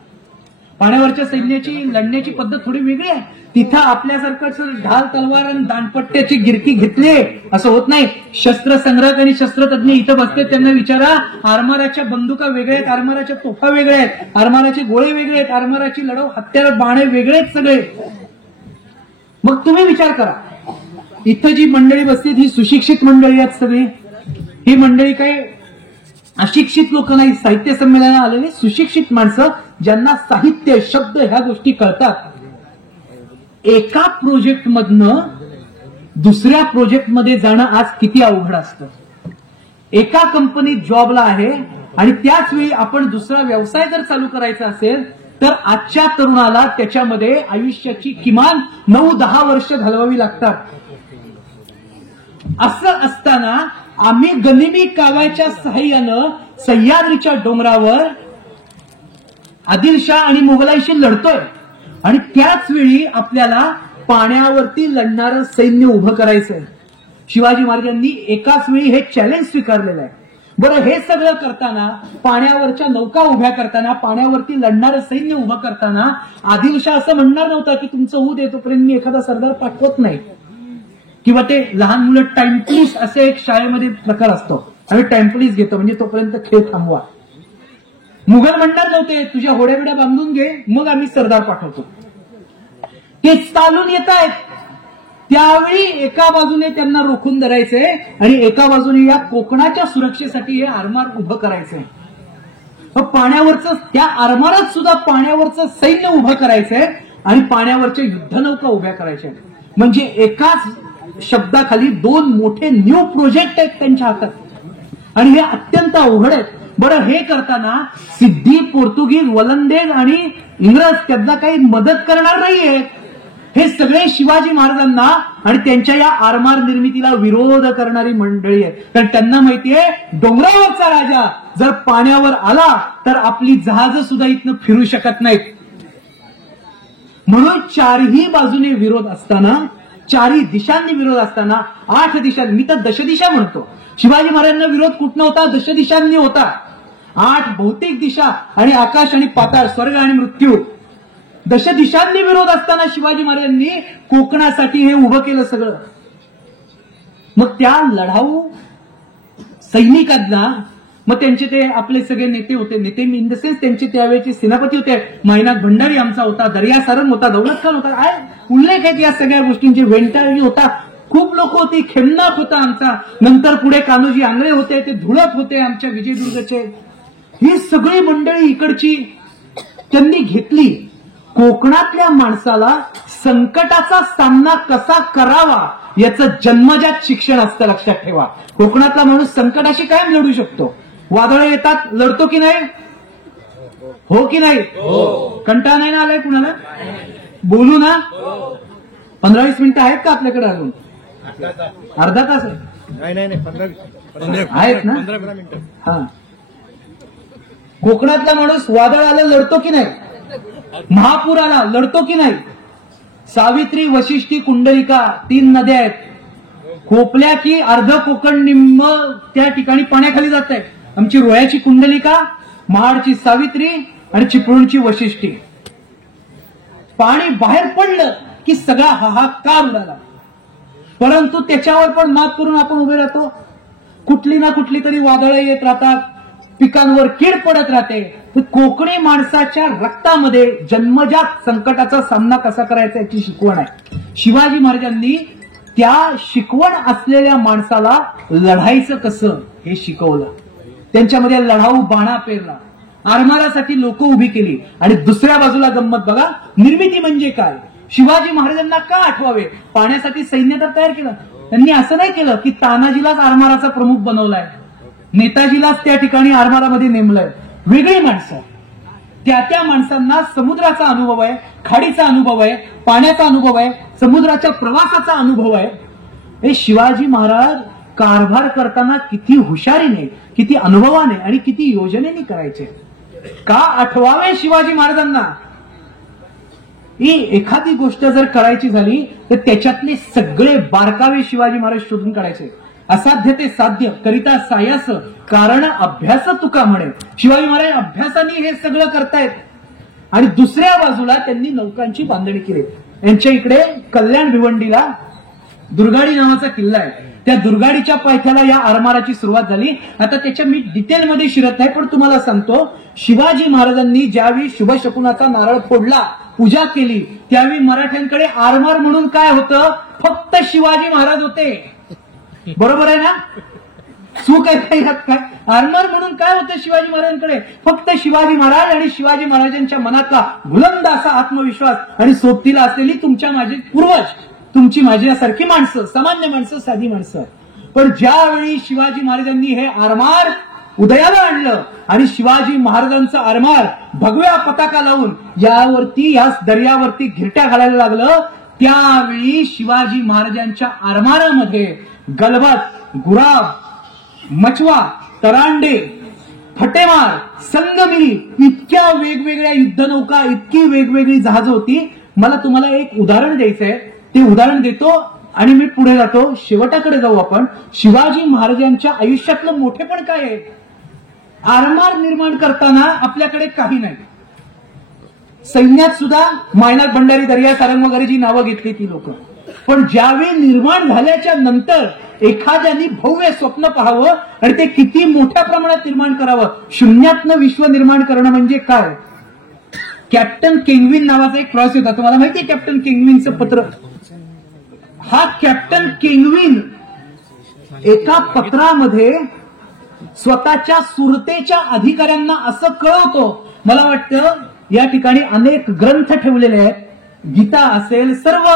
पाण्यावरच्या सैन्याची लढण्याची पद्धत थोडी वेगळी आहे. तिथं आपल्यासारखं ढाल तलवार आणि दांडपट्ट्याची गिरकी घेतली असं होत नाही. शस्त्रसंग्राहक आणि शस्त्रतज्ञ इथं बसते, त्यांना विचारा. आरमाराच्या बंदुका वेगळ्या आहेत, आरमाराच्या तोफा वेगळ्या आहेत, आरमाराचे गोळे वेगळे आहेत, आरमाराची लढाऊ हत्यार बाणे वेगळे आहेत सगळे. मग तुम्ही विचार करा, इथं जी मंडळी बसते ही सुशिक्षित मंडळी आहेत सगळी. ही मंडळी काही अशिक्षित लोक नाही, साहित्य संमेलनाला आलेली सुशिक्षित माणसं ज्यांना साहित्य शब्द ह्या गोष्टी कळतात. एका प्रोजेक्ट मधनं दुसऱ्या प्रोजेक्टमध्ये जाणं आज किती अवघड असतं. एका कंपनीत जॉबला आहे आणि त्याच वेळी आपण दुसरा व्यवसाय जर चालू करायचा असेल तर आजच्या तरुणाला त्याच्यामध्ये आयुष्याची किमान 9-10 वर्ष घालवावी लागतात. असं असताना आम्ही गनिमी काव्याच्या सहाय्यानं सह्याद्रीच्या डोंगरावर आदिलशाह आणि मुघलांशी लढतोय आणि त्याच वेळी आपल्याला पाण्यावरती लढणारं सैन्य उभं करायचंय. शिवाजी महाराजांनी एकाच वेळी हे चॅलेंज स्वीकारलेलं आहे. बरं, हे सगळं करताना, पाण्यावरच्या नौका उभ्या करताना, पाण्यावरती लढणारं सैन्य उभं करताना आदिलशाह असं म्हणणार नव्हता की तुमचं होऊ दे तोपर्यंत मी एखादा सरदार पाठवत नाही. किंवा ते लहान मुलं टाइमप्लीस असे एक शाळेमध्ये प्रकार असतो, आम्ही टाइमप्लीस घेतो म्हणजे तोपर्यंत खेळ थांबवा. मुघल म्हणणार नव्हते तुझ्या होड्या बिड्या बांधून घे मग आम्ही सरदार पाठवतो. ते चालून येत आहेत. त्यावेळी एका बाजूने त्यांना रोखून धरायचंय आणि एका बाजूने या कोकणाच्या सुरक्षेसाठी हे आरमार उभं करायचंय. पाण्यावरचं त्या आरमारात सुद्धा पाण्यावरचं सैन्य उभं करायचंय आणि पाण्यावरच्या युद्धनौका उभ्या करायच्या. म्हणजे एकाच शब्दाखाली दोन मोठे न्यू प्रोजेक्ट आहेत त्यांच्या हातात आणि हे अत्यंत अवघड आहेत. बरं, हे करताना सिद्धी, पोर्तुगीज, वलंदेज आणि इंग्रज त्यांना काही मदत करणार नाहीये. हे सगळे शिवाजी महाराजांना आणि त्यांच्या या आरमार निर्मितीला विरोध करणारी मंडळी आहेत. कारण त्यांना माहितीये डोंगरावरचा राजा जर पाण्यावर आला तर आपली जहाज सुद्धा इथनं फिरू शकत नाहीत. म्हणून चारही बाजूने विरोध असताना, चारही दिशांनी विरोध असताना, 8 दिशा, मी तर दशदिशा म्हणतो. शिवाजी महाराजांना विरोध कुठनं होता? दशदिशांनी होता. 8 भौतिक दिशा आणि आकाश आणि पाताळ, स्वर्ग आणि मृत्यू, दशदिशांनी विरोध असताना शिवाजी महाराजांनी कोकणासाठी हे उभं केलं सगळं. मग त्या लढाऊ सैनिकांना, मग त्यांचे ते आपले सगळे नेते होते, नेते इन द सेन्स त्यांचे त्यावेळेचे सेनापती होते. मायनाक भंडारी आमचा होता, दर्या सारंग होता, दौलत खान होता, काय उल्लेख आहेत या सगळ्या गोष्टींचे. वेंटाळी होता, खूप लोक होती, खेमनाक होता आमचा, नंतर पुढे कान्होजी आंग्रे होते, ते धुळप होते आमच्या विजयदुर्गचे. ही सगळी मंडळी इकडची त्यांनी घेतली. कोकणातल्या माणसाला संकटाचा सामना कसा करावा याचं जन्मजात शिक्षण असतं, लक्षात ठेवा. कोकणातला माणूस संकटाशी कायम लढू शकतो. वादळं येतात, लढतो की नाही? हो की नाही? कंटाळा नाही ना आलाय कुणाला? बोलू ना? 15-20 मिनिटं आहेत का आपल्याकडे अजून? अर्धा तास आहेत ना? हा. कोकणातला माणूस वादळ आलं लढतो की नाही? महापूर आला लढतो की नाही? सावित्री, वशिष्ठी, कुंडलिका 3 नद्या आहेत. खोपल्या की अर्ध कोकण निम्म त्या ठिकाणी पाण्याखाली जात आहे. आमची रोह्याची कुंडलिका, महाडची सावित्री आणि चिपळूणची वशिष्ठी. पाणी बाहेर पडलं की सगळा हाहाकार उडाला. परंतु त्याच्यावर पण मात करून आपण उभे राहतो. कुठली ना कुठली तरी वादळं येत राहतात, पिकांवर कीड पडत राहते. कोकणी माणसाच्या रक्तामध्ये जन्मजात संकटाचा सामना कसा करायचा याची शिकवण आहे. शिवाजी महाराजांनी त्या शिकवण असलेल्या माणसाला लढायचं कसं हे शिकवलं. त्यांच्यामध्ये लढाऊ बाणा पेरला, आरमारासाठी लोक उभी केली. आणि दुसऱ्या बाजूला गंमत बघा, निर्मिती म्हणजे काय. शिवाजी महाराजांना का आठवावे? पाण्यासाठी सैन्य तर तयार केलं. त्यांनी असं नाही केलं की तानाजीलाच आरमाराचा प्रमुख बनवलाय, नेताजीलाच त्या ठिकाणी आरमारामध्ये नेमलंय. वेगळी माणसं, त्या माणसांना समुद्राचा अनुभव आहे, खाडीचा अनुभव आहे, पाण्याचा अनुभव आहे, समुद्राच्या प्रवासाचा अनुभव आहे. हे शिवाजी महाराज कारभार करताना किती हुशारीने, किती अनुभवाने आणि किती योजनेने करायचे. का आठवावे शिवाजी महाराजांना? ही एखादी गोष्ट जर करायची झाली तर त्याच्यातले सगळे बारकावे शिवाजी महाराज शोधून काढायचे. असाध्य ते साध्य करिता सायास कारण अभ्यास तुका म्हणे. शिवाजी महाराज अभ्यासाने हे सगळं करतायत. आणि दुसऱ्या बाजूला त्यांनी नौकांची बांधणी केली. यांच्या इकडे कल्याण भिवंडीला दुर्गाडी नावाचा किल्ला आहे. त्या दुर्गाडीच्या पायथ्याला या आरमाराची सुरुवात झाली. आता त्याच्या मी डिटेलमध्ये शिरत नाही, पण तुम्हाला सांगतो, शिवाजी महाराजांनी ज्यावेळी शुभशकुनाचा नारळ फोडला, पूजा केली, त्यावेळी मराठ्यांकडे आरमार म्हणून काय होतं? फक्त शिवाजी महाराज होते. बरोबर आहे ना? चूक आहे काय यात? काय आरमार म्हणून काय होतं शिवाजी महाराजांकडे? फक्त शिवाजी महाराज आणि शिवाजी महाराजांच्या मनातला बुलंद असा आत्मविश्वास आणि सोबतीला असलेली तुमच्या माझे पूर्वज, तुमची माझ्यासारखी माणसं, सामान्य माणसं, साधी माणसं. पण ज्यावेळी शिवाजी महाराजांनी हे आरमार उदयाला आणलं आणि शिवाजी महाराजांचं आरमार भगव्या पताका लावून यावरती, या दर्यावरती घिरट्या घालायला लागलं, त्यावेळी शिवाजी महाराजांच्या आरमारामध्ये गलबत, गुराब, मचवा, तरांडे, फटेमार, संगमिरी इतक्या वेगवेगळ्या युद्धनौका, इतकी वेगवेगळी जहाज होती. मला तुम्हाला एक उदाहरण द्यायचंय, ते उदाहरण देतो आणि मी पुढे जातो. शेवटाकडे जाऊ आपण. शिवाजी महाराजांच्या आयुष्यातलं मोठेपण काय आहे? आरमार निर्माण करताना आपल्याकडे काही नाही. सैन्यात सुद्धा मायनाक, भंडारी, दर्या, सारंग वगैरे जी नावं घेतली ती लोक. पण ज्यावेळी निर्माण झाल्याच्या नंतर एखाद्याने भव्य स्वप्न पाहावं आणि ते किती मोठ्या प्रमाणात निर्माण करावं. शून्यातनं विश्व निर्माण करणं म्हणजे काय? कॅप्टन केंगविन नावाचा एक प्रवासी होता. तुम्हाला माहितीये कॅप्टन केंगविनचं पत्र? हा कॅप्टन केंगविन एका पत्रामध्ये स्वतःच्या सुरतेच्या अधिकाऱ्यांना असं कळवतो. मला वाटतं या ठिकाणी अनेक ग्रंथ ठेवलेले आहेत, गीता असेल, सर्व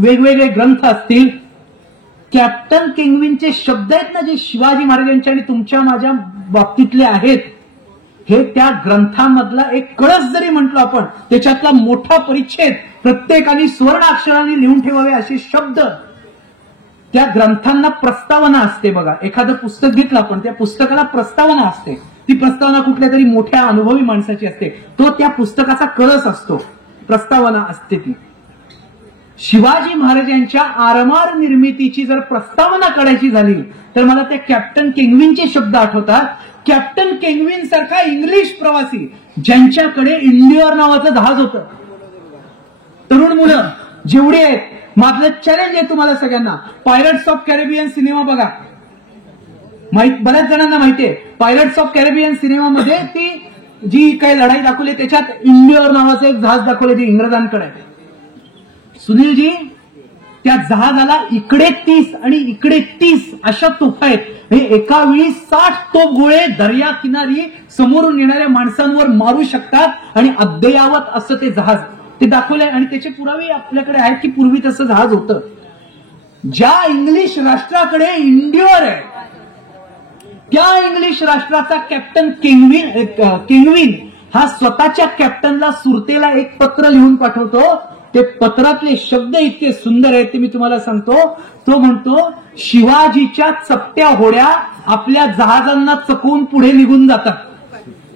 वेगवेगळे ग्रंथ असतील. कॅप्टन केंगविनचे शब्द आहेत ना, जे शिवाजी महाराजांच्या आणि तुमच्या माझ्या बाबतीतले आहेत, हे त्या ग्रंथामधला एक कळस जरी म्हटलं आपण, त्याच्यातला मोठा परिच्छेद प्रत्येकाने सुवर्ण अक्षरांनी लिहून ठेवावे असे शब्द. त्या ग्रंथांना प्रस्तावना असते बघा. एखादं पुस्तक घेतलं आपण, त्या पुस्तकाला प्रस्तावना असते. ती प्रस्तावना कुठल्या तरी मोठ्या अनुभवी माणसाची असते. तो त्या पुस्तकाचा कळस असतो, प्रस्तावना असते ती. शिवाजी महाराजांच्या आरमार निर्मितीची जर प्रस्तावना काढायची झाली तर मला त्या कॅप्टन केंगविनचे शब्द आठवतात. कॅप्टन केंगविन सारखा इंग्लिश प्रवासी, ज्यांच्याकडे इंडिओर नावाचं जहाज होतं. तरुण मुलं जेवढी आहेत, माझलं चॅलेंज आहे तुम्हाला सगळ्यांना, पायरट्स ऑफ कॅरेबियन सिनेमा बघा. बऱ्याच जणांना माहितीये, पायरट्स ऑफ कॅरेबियन सिनेमामध्ये ती जी काही लढाई दाखवली त्याच्यात इंडिओर नावाचं एक जहाज दाखवलं जे इंग्रजांकडे आहे. सुनीलजी, त्या जहाजाला इकडे 30 आणि इकडे 30 अशा तोफा आहेत. एका वेळी 60 तोफ गोळे दर्या किनारी समोरून येणाऱ्या माणसांवर मारू शकतात आणि अद्ययावत असं ते जहाज ते दाखवलंय. आणि त्याचे पुरावे आपल्याकडे आहेत की पूर्वी तसं जहाज होतं. ज्या इंग्लिश राष्ट्राकडे इंडिओर आहे, त्या इंग्लिश राष्ट्राचा कॅप्टन केंगविन हा स्वतःच्या कॅप्टनला, सुरतेला एक पत्र लिहून पाठवतो. ते पत्रातले शब्द इतके सुंदर आहेत ते मी तुम्हाला सांगतो. तो म्हणतो, शिवाजीच्या चपट्या होड्या आपल्या जहाजांना चकवून पुढे निघून जातात.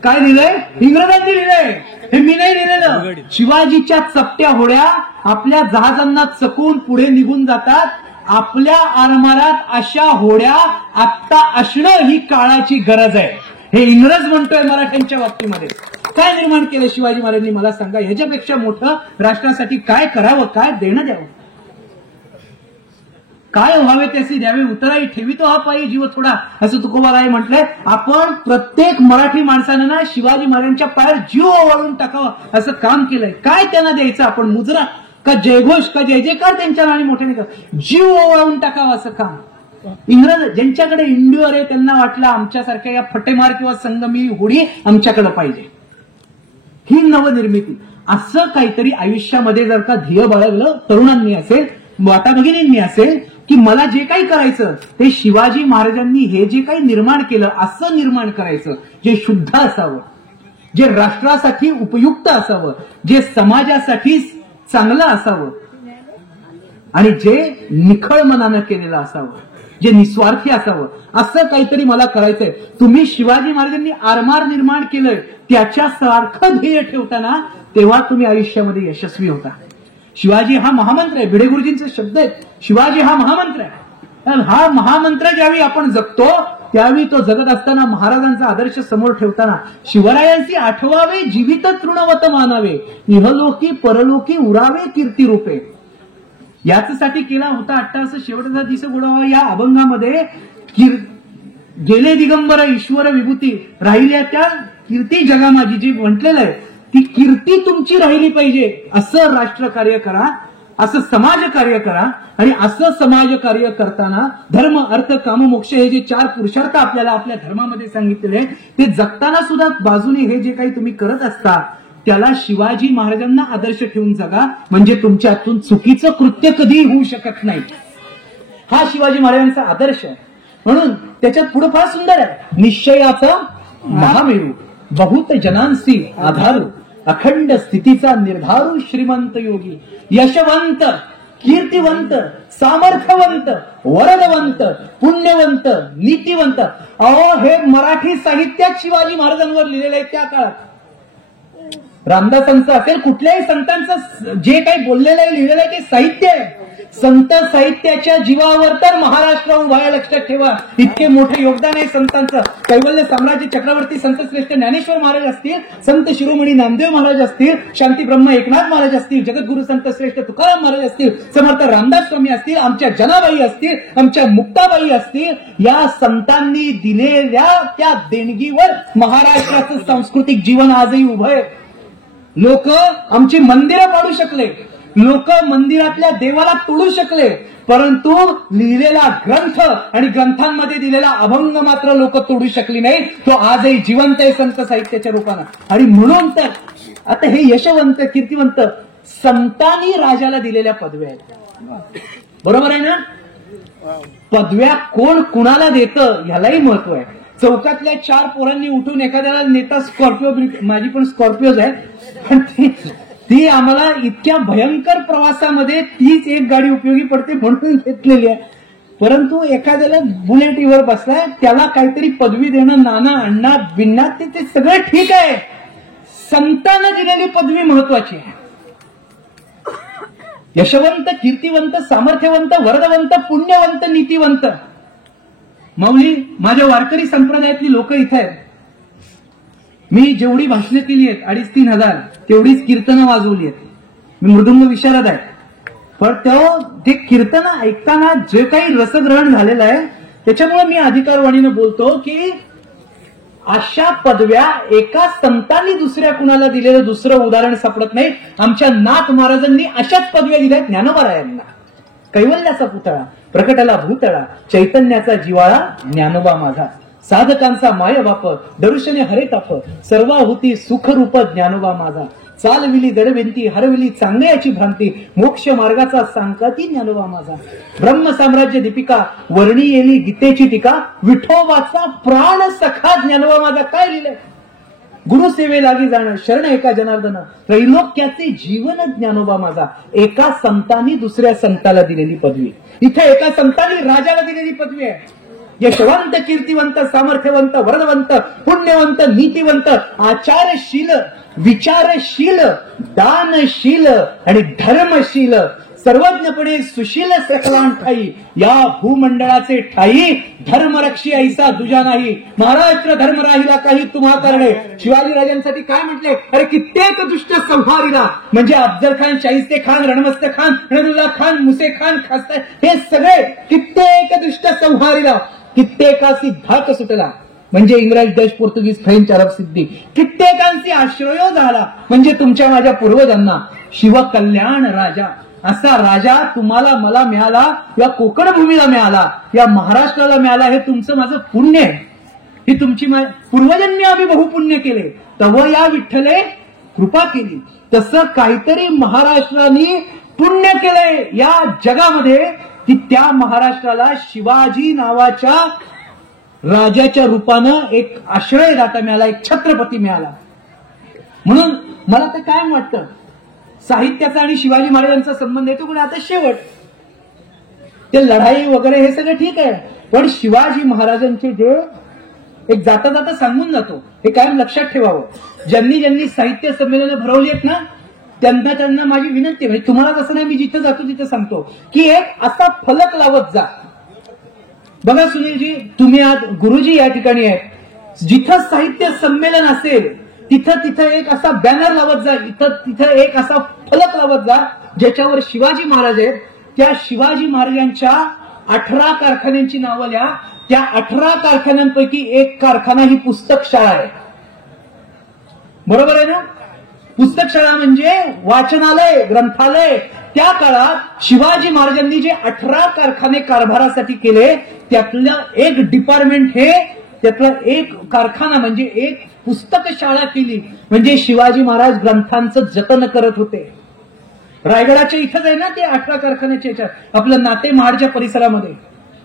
काय लिहिलंय? इंग्रजांनी लिहिलंय, हे मी नाही लिहिलेलं. शिवाजीच्या चपट्या होड्या आपल्या जहाजांना चकवून पुढे निघून जातात. आपल्या आरमारात अशा होड्या आत्ता असणं ही काळाची गरज आहे. हे इंग्रज म्हणतोय मराठ्यांच्या बाबतीमध्ये. काय निर्माण केलं शिवाजी महाराजांनी मला सांगा? ह्याच्यापेक्षा मोठं राष्ट्रासाठी काय करावं, काय देणं द्यावं? काय व्हावे त्याचे द्यावे उतराई, ठेवितो हा पायी जीव थोडा, असं तुकोबाराय म्हटलंय. आपण प्रत्येक मराठी माणसानं ना शिवाजी महाराजांच्या पायावर जीव ओवाळून टाकावं असं काम केलंय. काय त्यांना द्यायचं आपण? मुजरा का जयघोष का जय जयकार त्यांच्या नावाने मोठ्याने का? जीव ओवाळून टाकावं असं काम. इंग्रज ज्यांच्याकडे इंडिओर आहे त्यांना वाटलं आमच्यासारख्या या फटेमार किंवा संगमी होडी आमच्याकडे पाहिजे. ही नवनिर्मिती. असं काहीतरी आयुष्यामध्ये जर का ध्येय बाळगलं तरुणांनी असेल, माता भगिनींनी असेल, की मला जे काही करायचं ते शिवाजी महाराजांनी हे जे काही निर्माण केलं असं निर्माण करायचं, जे शुद्ध असावं, जे राष्ट्रासाठी उपयुक्त असावं, जे समाजासाठी चांगलं असावं आणि जे निखळ मनानं केलेलं असावं. जे निस्वार्थी असावं, असं काहीतरी मला करायचंय. तुम्ही शिवाजी महाराजांनी आरमार निर्माण केलंय त्याच्यासारखं ध्येय ठेवताना तेव्हा तुम्ही आयुष्यामध्ये यशस्वी होता. शिवाजी हा महामंत्र आहे. भिडे गुरुजींचे शब्द आहेत, शिवाजी हा महामंत्र आहे. हा महामंत्र ज्यावेळी आपण जगतो त्यावेळी तो जगत असताना महाराजांचा आदर्श समोर ठेवताना शिवरायांची आठवावे, जीवित तृणवत मानावे, इहलोकी परलोकी उरावे कीर्ती रूपे. याचसाठी केला होता अट्टास शेवटचा दिस गोडावा या अभंगामध्ये गेले दिगंबर ईश्वर विभूती राहिल्या त्या कीर्ती जगा माझी जी म्हटलेलं आहे ती कीर्ती तुमची राहिली पाहिजे. असं राष्ट्रकार्य करा, असं समाज कार्य करा. आणि असं समाज कार्य करताना धर्म अर्थ काम मोक्ष हे जे 4 पुरुषार्थ आपल्याला आपल्या धर्मामध्ये सांगितलेले ते जगताना सुद्धा बाजूने हे जे काही तुम्ही करत असता त्याला शिवाजी महाराजांना आदर्श ठेवून जगा, म्हणजे तुमच्यातून चुकीचं कृत्य कधीही होऊ शकत नाही. हा शिवाजी महाराजांचा आदर्श आहे. म्हणून त्याच्यात पुढे फार सुंदर आहे, निश्चयाचा महामेरू बहुत जनांसी आधारू अखंड स्थितीचा निर्धारू श्रीमंत योगी यशवंत कीर्तिवंत सामर्थ्यवंत वरदवंत पुण्यवंत नीतिवंत. अहो हे मराठी साहित्यात शिवाजी महाराजांवर लिहिलेलं आहे. त्या काळात रामदासांचं असेल कुठल्याही संतांचं जे काही बोललेलं आहे लिहिलेलं आहे ते साहित्य आहे. संत साहित्याच्या जीवावर तर महाराष्ट्र उभा आहे, लक्षात ठेवा. इतके मोठे योगदान आहे संतांचं. कैवल्य साम्राज्य चक्रवर्ती संत श्रेष्ठ ज्ञानेश्वर महाराज असतील, संत शिरोमणी नामदेव महाराज असतील, शांती ब्रह्म एकनाथ महाराज असतील, जगद्गुरु संत श्रेष्ठ तुकाराम महाराज असतील, समर्थ रामदास स्वामी असतील, आमच्या जनाबाई असतील, आमच्या मुक्ताबाई असतील, या संतांनी दिलेल्या त्या देणगीवर महाराष्ट्राचं सांस्कृतिक जीवन आजही उभं आहे. लोक आमची मंदिरं पाडू शकले, लोक मंदिरातल्या देवाला तोडू शकले, परंतु लिहिलेला ग्रंथ आणि ग्रंथांमध्ये दिलेला अभंग मात्र लोक तोडू शकली नाही. तो आजही जिवंत आहे संत साहित्याच्या रूपानं. आणि म्हणून तर आता हे यशवंत कीर्तिवंत संतांनी राजाला दिलेल्या पदव्या आहेत. बरोबर आहे ना? पदव्या कोण कुणाला देतं ह्यालाही महत्व आहे. चौकातल्या 4 पोरांनी उठून एखाद्याला नेता स्कॉर्पिओ, माझी पण स्कॉर्पिओज आहे, पण ती आम्हाला इतक्या भयंकर प्रवासामध्ये तीच एक गाडी उपयोगी पडते म्हणून घेतलेली आहे. परंतु एखाद्याला बुलेटीवर बसलाय त्याला काहीतरी पदवी देणं, नाना अण्णा बिन्ना ते सगळं ठीक आहे. संतांना दिलेली पदवी महत्वाची आहे. यशवंत कीर्तिवंत सामर्थ्यवंत वरदवंत पुण्यवंत नीतिवंत. माऊली माझ्या वारकरी संप्रदायातली लोक इथे आहेत. मी जेवढी भाषणं केली आहेत 2,500-3 हजार तेवढीच कीर्तनं वाजवली आहेत. मी मृदुंग विशारद आहे, पण ते कीर्तनं ऐकताना जे काही रसग्रहण झालेलं आहे त्याच्यामुळे मी अधिकारवाणीनं बोलतो की अशा पदव्या एका संतांनी दुसऱ्या कुणाला दिलेलं दुसरं उदाहरण सापडत नाही. आमच्या नाथ महाराजांनी अशाच पदव्या दिल्या ज्ञानोबारायांना. कैवल्याचा पुतळा प्रकटला भूतळा चैतन्याचा जिवाळा ज्ञानोबा माझा. साधकांचा माय बाप दर्शने हरे ताप सर्वाहुती सुखरूप ज्ञानोबा माझा. चालविली दडवेंती हरविली चांगल्याची भ्रांती मोक्ष मार्गाचा सांगती ज्ञानोबा माझा. ब्रह्म साम्राज्य दीपिका वर्णी येली गीतेची टीका विठोबाचा प्राण सखा ज्ञानोबा माझा. काय लिहिलंय? गुरुसेवे लागी जाणं शरण एका जनार्दन त्रैलोक्याचे जीवन ज्ञानोबा माझा. एका संतांनी दुसऱ्या संताला दिलेली पदवी, इथे एका संतांनी राजाला दिलेली पदवी आहे. यशवंत कीर्तिवंत सामर्थ्यवंत वरदवंत पुण्यवंत नीतिवंत आचारशील विचारशील दानशील आणि धर्मशील सर्वज्ञपणे सुशील सकलान ठाई या भूमंडळाचे ठाई धर्मरक्षी ऐसा दुजा नाही. महाराष्ट्र धर्म राहिला काही तुम्हा करणे. शिवाजी राजांसाठी काय म्हटले? अरे कित्येक दुष्ट संहारीला, म्हणजे अफजल खान, शाहिस्ते खान, रणमस्त खान, रणुल्ला खान, मुसे खान, खास्ता हे सगळे कित्येक दुष्ट संहारीला कित्येकासी धाक सुटला, म्हणजे इंग्रज डच पोर्तुगीज फ्रेंच अरब सिद्धी कित्येकांची आश्रयो झाला, म्हणजे तुमच्या माझ्या पूर्वजांना शिवकल्याण राजा. असा राजा तुम्हाला मला मिळाला, या कोकण भूमीला मिळाला, या महाराष्ट्राला मिळाला. हे तुमचं माझं पुण्य आहे. ही तुमची पूर्वजन्मी आम्ही बहुपुण्य केले तव या विठ्ठले कृपा केली. तसं काहीतरी महाराष्ट्राने पुण्य केलंय या जगामध्ये की त्या महाराष्ट्राला शिवाजी नावाच्या राजाच्या रूपानं एक आश्रयदाता मिळाला, एक छत्रपती मिळाला. म्हणून मला तर काय वाटतं साहित्याचा आणि शिवाजी महाराजांचा संबंध येतो. पण आता शेवट ते लढाई वगैरे हे सगळं ठीक आहे, पण शिवाजी महाराजांचे जे एक जाता जाता सांगून जातो हे कायम लक्षात ठेवावं. ज्यांनी ज्यांनी साहित्य संमेलनं भरवली आहेत ना त्यांना माझी विनंती म्हणजे तुम्हाला कसं नाही, मी जिथं जातो तिथं सांगतो की एक असा फलक लावत जा. बघा सुनीलजी, तुम्ही आज गुरुजी या ठिकाणी आहेत, जिथं साहित्य संमेलन असेल तिथं एक असा बॅनर लावत जा, तिथं एक असा फलक लावत जा ज्याच्यावर शिवाजी महाराज आहेत. त्या शिवाजी महाराजांच्या 18 कारखान्यांची नावं लिहा. त्या 18 कारखान्यांपैकी एक कारखाना ही पुस्तक शाळा आहे. बरोबर आहे ना? पुस्तक शाळा म्हणजे वाचनालय, ग्रंथालय. त्या काळात शिवाजी महाराजांनी जे 18 कारखाने कारभारासाठी केले त्यातलं एक डिपार्टमेंट हे, त्यातला एक कारखाना म्हणजे एक पुस्तक शाळा केली. म्हणजे शिवाजी महाराज ग्रंथांचं जतन करत होते. रायगडाच्या इथंच आहे ना ते 18 कारखान्याच्या याच्यात आपलं नाते महाडच्या परिसरामध्ये.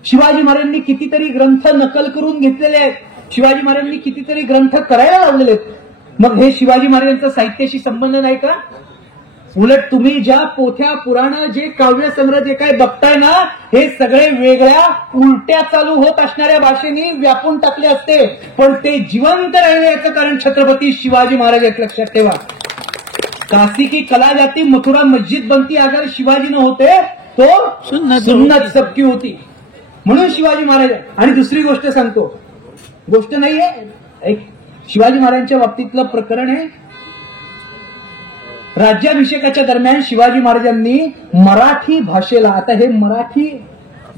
शिवाजी महाराजांनी कितीतरी ग्रंथ नकल करून घेतलेले आहेत. शिवाजी महाराजांनी कितीतरी ग्रंथ करायला लावलेले आहेत. मग हे शिवाजी महाराजांचा साहित्याशी संबंध नाही का? उलट तुम्ही ज्या पोथ्या पुराण जे काव्य संग्रह जे काय बघताय ना हे सगळे वेगळ्या उलट्या चालू होत असणाऱ्या भाषेने व्यापून टाकले असते, पण ते जिवंत राहिले याचं कारण छत्रपती शिवाजी महाराज आहेत. लक्षात ठेवा. काशी की कला जाती मथुरा मस्जिद बनती अगर शिवाजी न होते तो सुन्नत सबकी होती. म्हणून शिवाजी महाराज. आणि दुसरी गोष्ट सांगतो, गोष्ट नाहीये, एक शिवाजी महाराजांच्या बाबतीतलं प्रकरण आहे. राज्याभिषेकाच्या दरम्यान शिवाजी महाराजांनी मराठी भाषेला, आता हे मराठी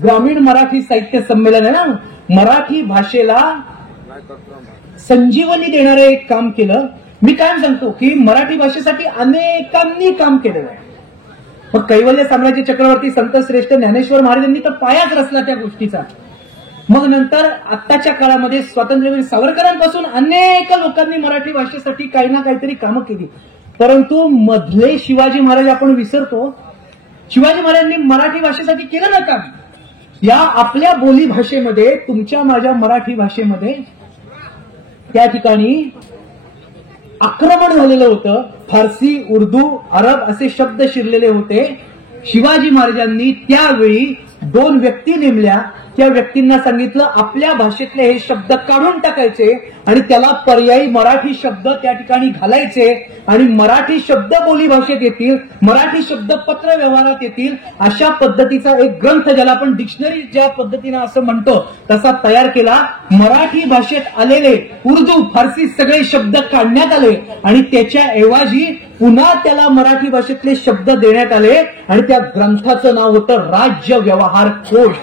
ग्रामीण मराठी साहित्य संमेलन आहे ना, मराठी भाषेला संजीवनी देणारे एक काम केलं. मी काय सांगतो की मराठी भाषेसाठी अनेकांनी काम केलेलं आहे. मग कैवल्य साम्राज्य चक्रवर्ती संत श्रेष्ठ ज्ञानेश्वर महाराजांनी तर पायाच रचला त्या गोष्टीचा. मग नंतर आत्ताच्या काळामध्ये स्वातंत्र्यवीर सावरकरांपासून अनेक लोकांनी मराठी भाषेसाठी काही ना काहीतरी कामं केली. परंतु मधले शिवाजी महाराज आपण विसरतो. शिवाजी महाराजांनी मराठी भाषेसाठी केलं ना काम. या आपल्या बोली भाषेमध्ये, तुमच्या माझ्या मराठी भाषेमध्ये त्या ठिकाणी आक्रमण झालेलं होतं. फारसी, उर्दू, अरब असे शब्द शिरलेले होते. शिवाजी महाराजांनी त्यावेळी 2 व्यक्ती नेमल्या. त्या व्यक्तींना सांगितलं आपल्या भाषेतले हे शब्द काढून टाकायचे आणि त्याला पर्यायी मराठी शब्द त्या ठिकाणी घालायचे आणि मराठी शब्द बोली भाषेत येतील, मराठी शब्द पत्र व्यवहारात येतील. अशा पद्धतीचा एक ग्रंथ, ज्याला आपण डिक्शनरी ज्या पद्धतीनं असं म्हणतो तसा तयार केला. मराठी भाषेत आलेले उर्दू, फारसी सगळे शब्द काढण्यात आले आणि त्याच्या ऐवजी पुन्हा त्याला मराठी भाषेतले शब्द देण्यात आले आणि त्या ग्रंथाचं नाव होतं राज्य व्यवहार कोश.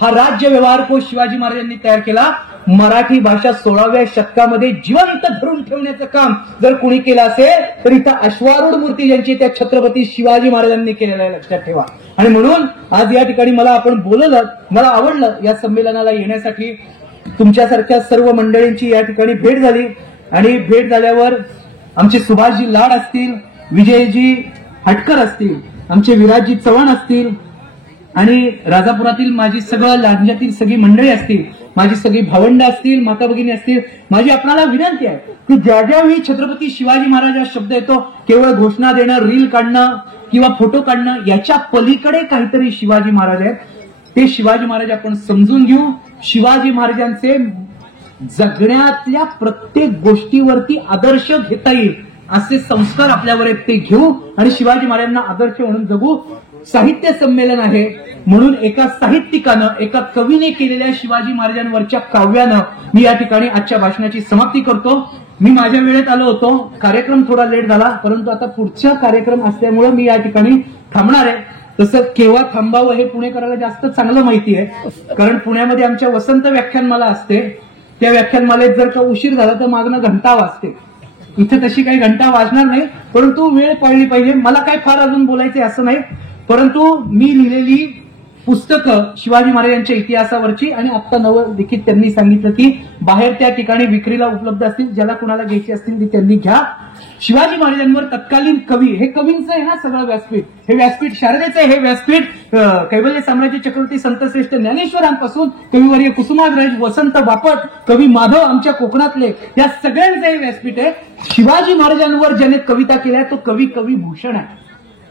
हा राज्य व्यवहार कोश शिवाजी महाराजांनी तयार केला. मराठी भाषा 16व्या शतकामध्ये जिवंत धरून ठेवण्याचं काम जर कुणी केलं असेल तर इथं अश्वारूढ मूर्ती ज्यांची त्या छत्रपती शिवाजी महाराजांनी केलेलं आहे. लक्षात ठेवा. आणि म्हणून आज या ठिकाणी मला आपण बोलवलं, मला आवडलं या संमेलनाला येण्यासाठी. तुमच्यासारख्या सर्व मंडळींची या ठिकाणी भेट झाली आणि भेट झाल्यावर आमचे सुभाषजी लाड असतील, विजयजी हटकर असतील, आमचे विराजजी चव्हाण असतील आणि राजापुरातील माझी सगळं लांजातील सगळी मंडळी असतील, माझी सगळी भावंड असतील, माता भगिनी असतील. माझी आपल्याला विनंती आहे की ज्या ज्यावेळी छत्रपती शिवाजी महाराज हा शब्द येतो केवळ घोषणा देणं, रील काढणं किंवा फोटो काढणं याच्या पलीकडे काहीतरी शिवाजी महाराज आहेत. ते शिवाजी महाराज आपण समजून घेऊ. शिवाजी महाराजांचे जगण्यातल्या प्रत्येक गोष्टीवरती आदर्श घेता येईल असे संस्कार आपल्यावर आहेत ते घेऊ आणि शिवाजी महाराजांना आदर्श म्हणून जगू. साहित्य संमेलन आहे म्हणून एका साहित्यिकानं, एका कवीने केलेल्या शिवाजी महाराजांवरच्या काव्यानं मी या ठिकाणी आजच्या भाषणाची समाप्ती करतो. मी माझ्या वेळेत आलो होतो, कार्यक्रम थोडा लेट झाला, परंतु आता पुढचा कार्यक्रम असल्यामुळे मी या ठिकाणी थांबणार आहे. तसं केव्हा थांबावं हे पुणेकराला जास्त चांगलं माहिती आहे, कारण पुण्यामध्ये आमच्या वसंत व्याख्यानमाला असते. त्या व्याख्यानमालेत जर का उशीर झाला तर मागणं घंटा वाजते. इथे तशी काही घंटा वाजणार नाही, परंतु वेळ पाळली पाहिजे. मला काय फार अजून बोलायचे असं नाही, परंतु मी लिहिलेली पुस्तकं शिवाजी महाराजांच्या इतिहासावरची आणि आता नवलिखित त्यांनी सांगितलं की बाहेर त्या ठिकाणी विक्रीला उपलब्ध असतील, ज्याला कुणाला घ्यायची असतील ती त्यांनी घ्या. शिवाजी महाराजांवर तत्कालीन कवी, हे कवींचं आहे ना सगळं व्यासपीठ, हे व्यासपीठ शारदेचं आहे. हे व्यासपीठ कैवल्य साम्राज्य चक्रवर्ती संत श्रेष्ठ ज्ञानेश्वरांपासून कविवर्य कुसुमाग्रज, वसंत बापट, कवी माधव आमच्या कोकणातले, या सगळ्यांचं हे व्यासपीठ आहे. शिवाजी महाराजांवर ज्याने कविता केल्या तो कवी भूषण आहे.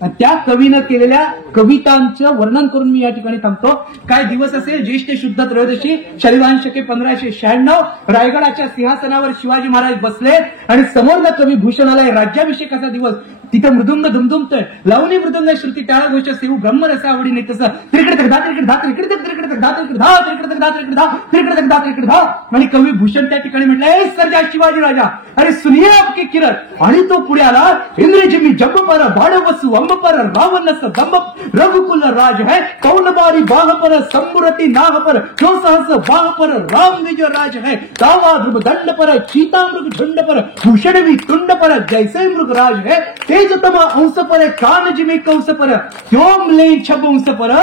त्या कवीनं केलेल्या कवितांचं वर्णन करून मी या ठिकाणी थांबतो. काय दिवस असेल, ज्येष्ठ शुद्ध त्रयोदशी, शलिवान शके 1596, रायगडाच्या सिंहासनावर शिवाजी महाराज बसले आणि समोरला कवी भूषण आलाय. राज्याभिषेकाचा दिवस, तिथं मृदुंग दुमदुमतोय, लावणी मृदुंग श्रुती टाळ घोष सेऊ ब्रह्मरसा आवडीने तसं त्रिकड तक धा त्रिकड धा त्रिकड तक त्रिकड तक धा त्रिकड धा त्रिकड तक धा त्रिकड धा त्रिकड तक धा त्रिकड धा. आणि कवी भूषण त्या ठिकाणी म्हटलंय, सर्जा शिवाजी राजा अरे सुनिये आपकी किरत. आणि तो पुढे आला, इंद्रजी मी जंब पर बाळ वसु अंब पर रावणस दंब रघुकुल राज है कौनबारी बाह पर संबुरती नाह पर क्यों सहस बाह पर राम विजय राज है दावा ध्रुव दंड पर चीता मृग झुंड पर भूषण तुंड पर जैसे मृग राज है तेजतम अंश पर कान जिमी कंस पर क्यों ले छब अंश पर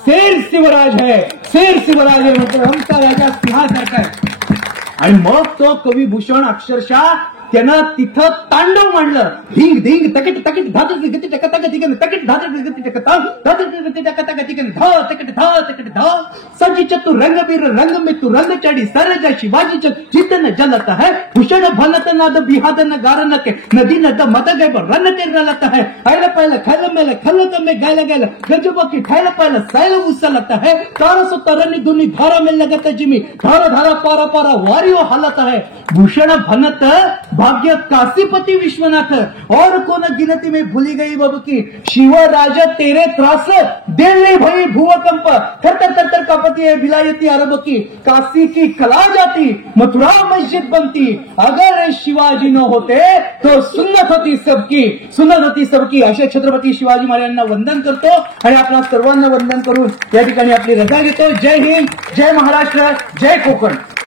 शेर शिवराज है. शेर शिवराज है म्हणजे आमचा राजा सिंहासारखा आहे. आणि मग तो कवी भूषण अक्षरशः त्यानं तिथं तांडव मांडलं. धिंग धिंग तकिट तकिट धातक गती टक तक तिकन तकिट धातक गती टक धातक गती टक तक तिकन धा तकिट धा तकिट धा. सजी चतु रंग बीर रंग में तू रंग चढ़ी सरजा शिवाजी च जितन जलत है भूषण भलत नाद बिहादन गारन के नदी नद मत गए रन के रलत है. आयला पायला खल मेल खलत में गायला गायला गजब की खायला पायला सैल उचलत है. तारसो तरनी दुनी धारा में लगत जिमी धारा धारा पारा पारा वारियो हालत है. भूषण भनत भाग्य काशीपति विश्वनाथ और कौन गिनती में भूली गई बब की शिव राजा तेरे त्रास दिल्ली भई भूकंप थर थर थर थर कांपती है विलायती अरब की काशी की कला जाती मथुरा मस्जिद बनती अगर शिवाजी न होते तो सुन्नत होती सबकी. अशा छत्रपती शिवाजी महाराजांना वंदन करतो आणि आपल्या सर्वांना वंदन करून या ठिकाणी आपली रजा घेतो. जय हिंद, जय महाराष्ट्र, जय कोकण.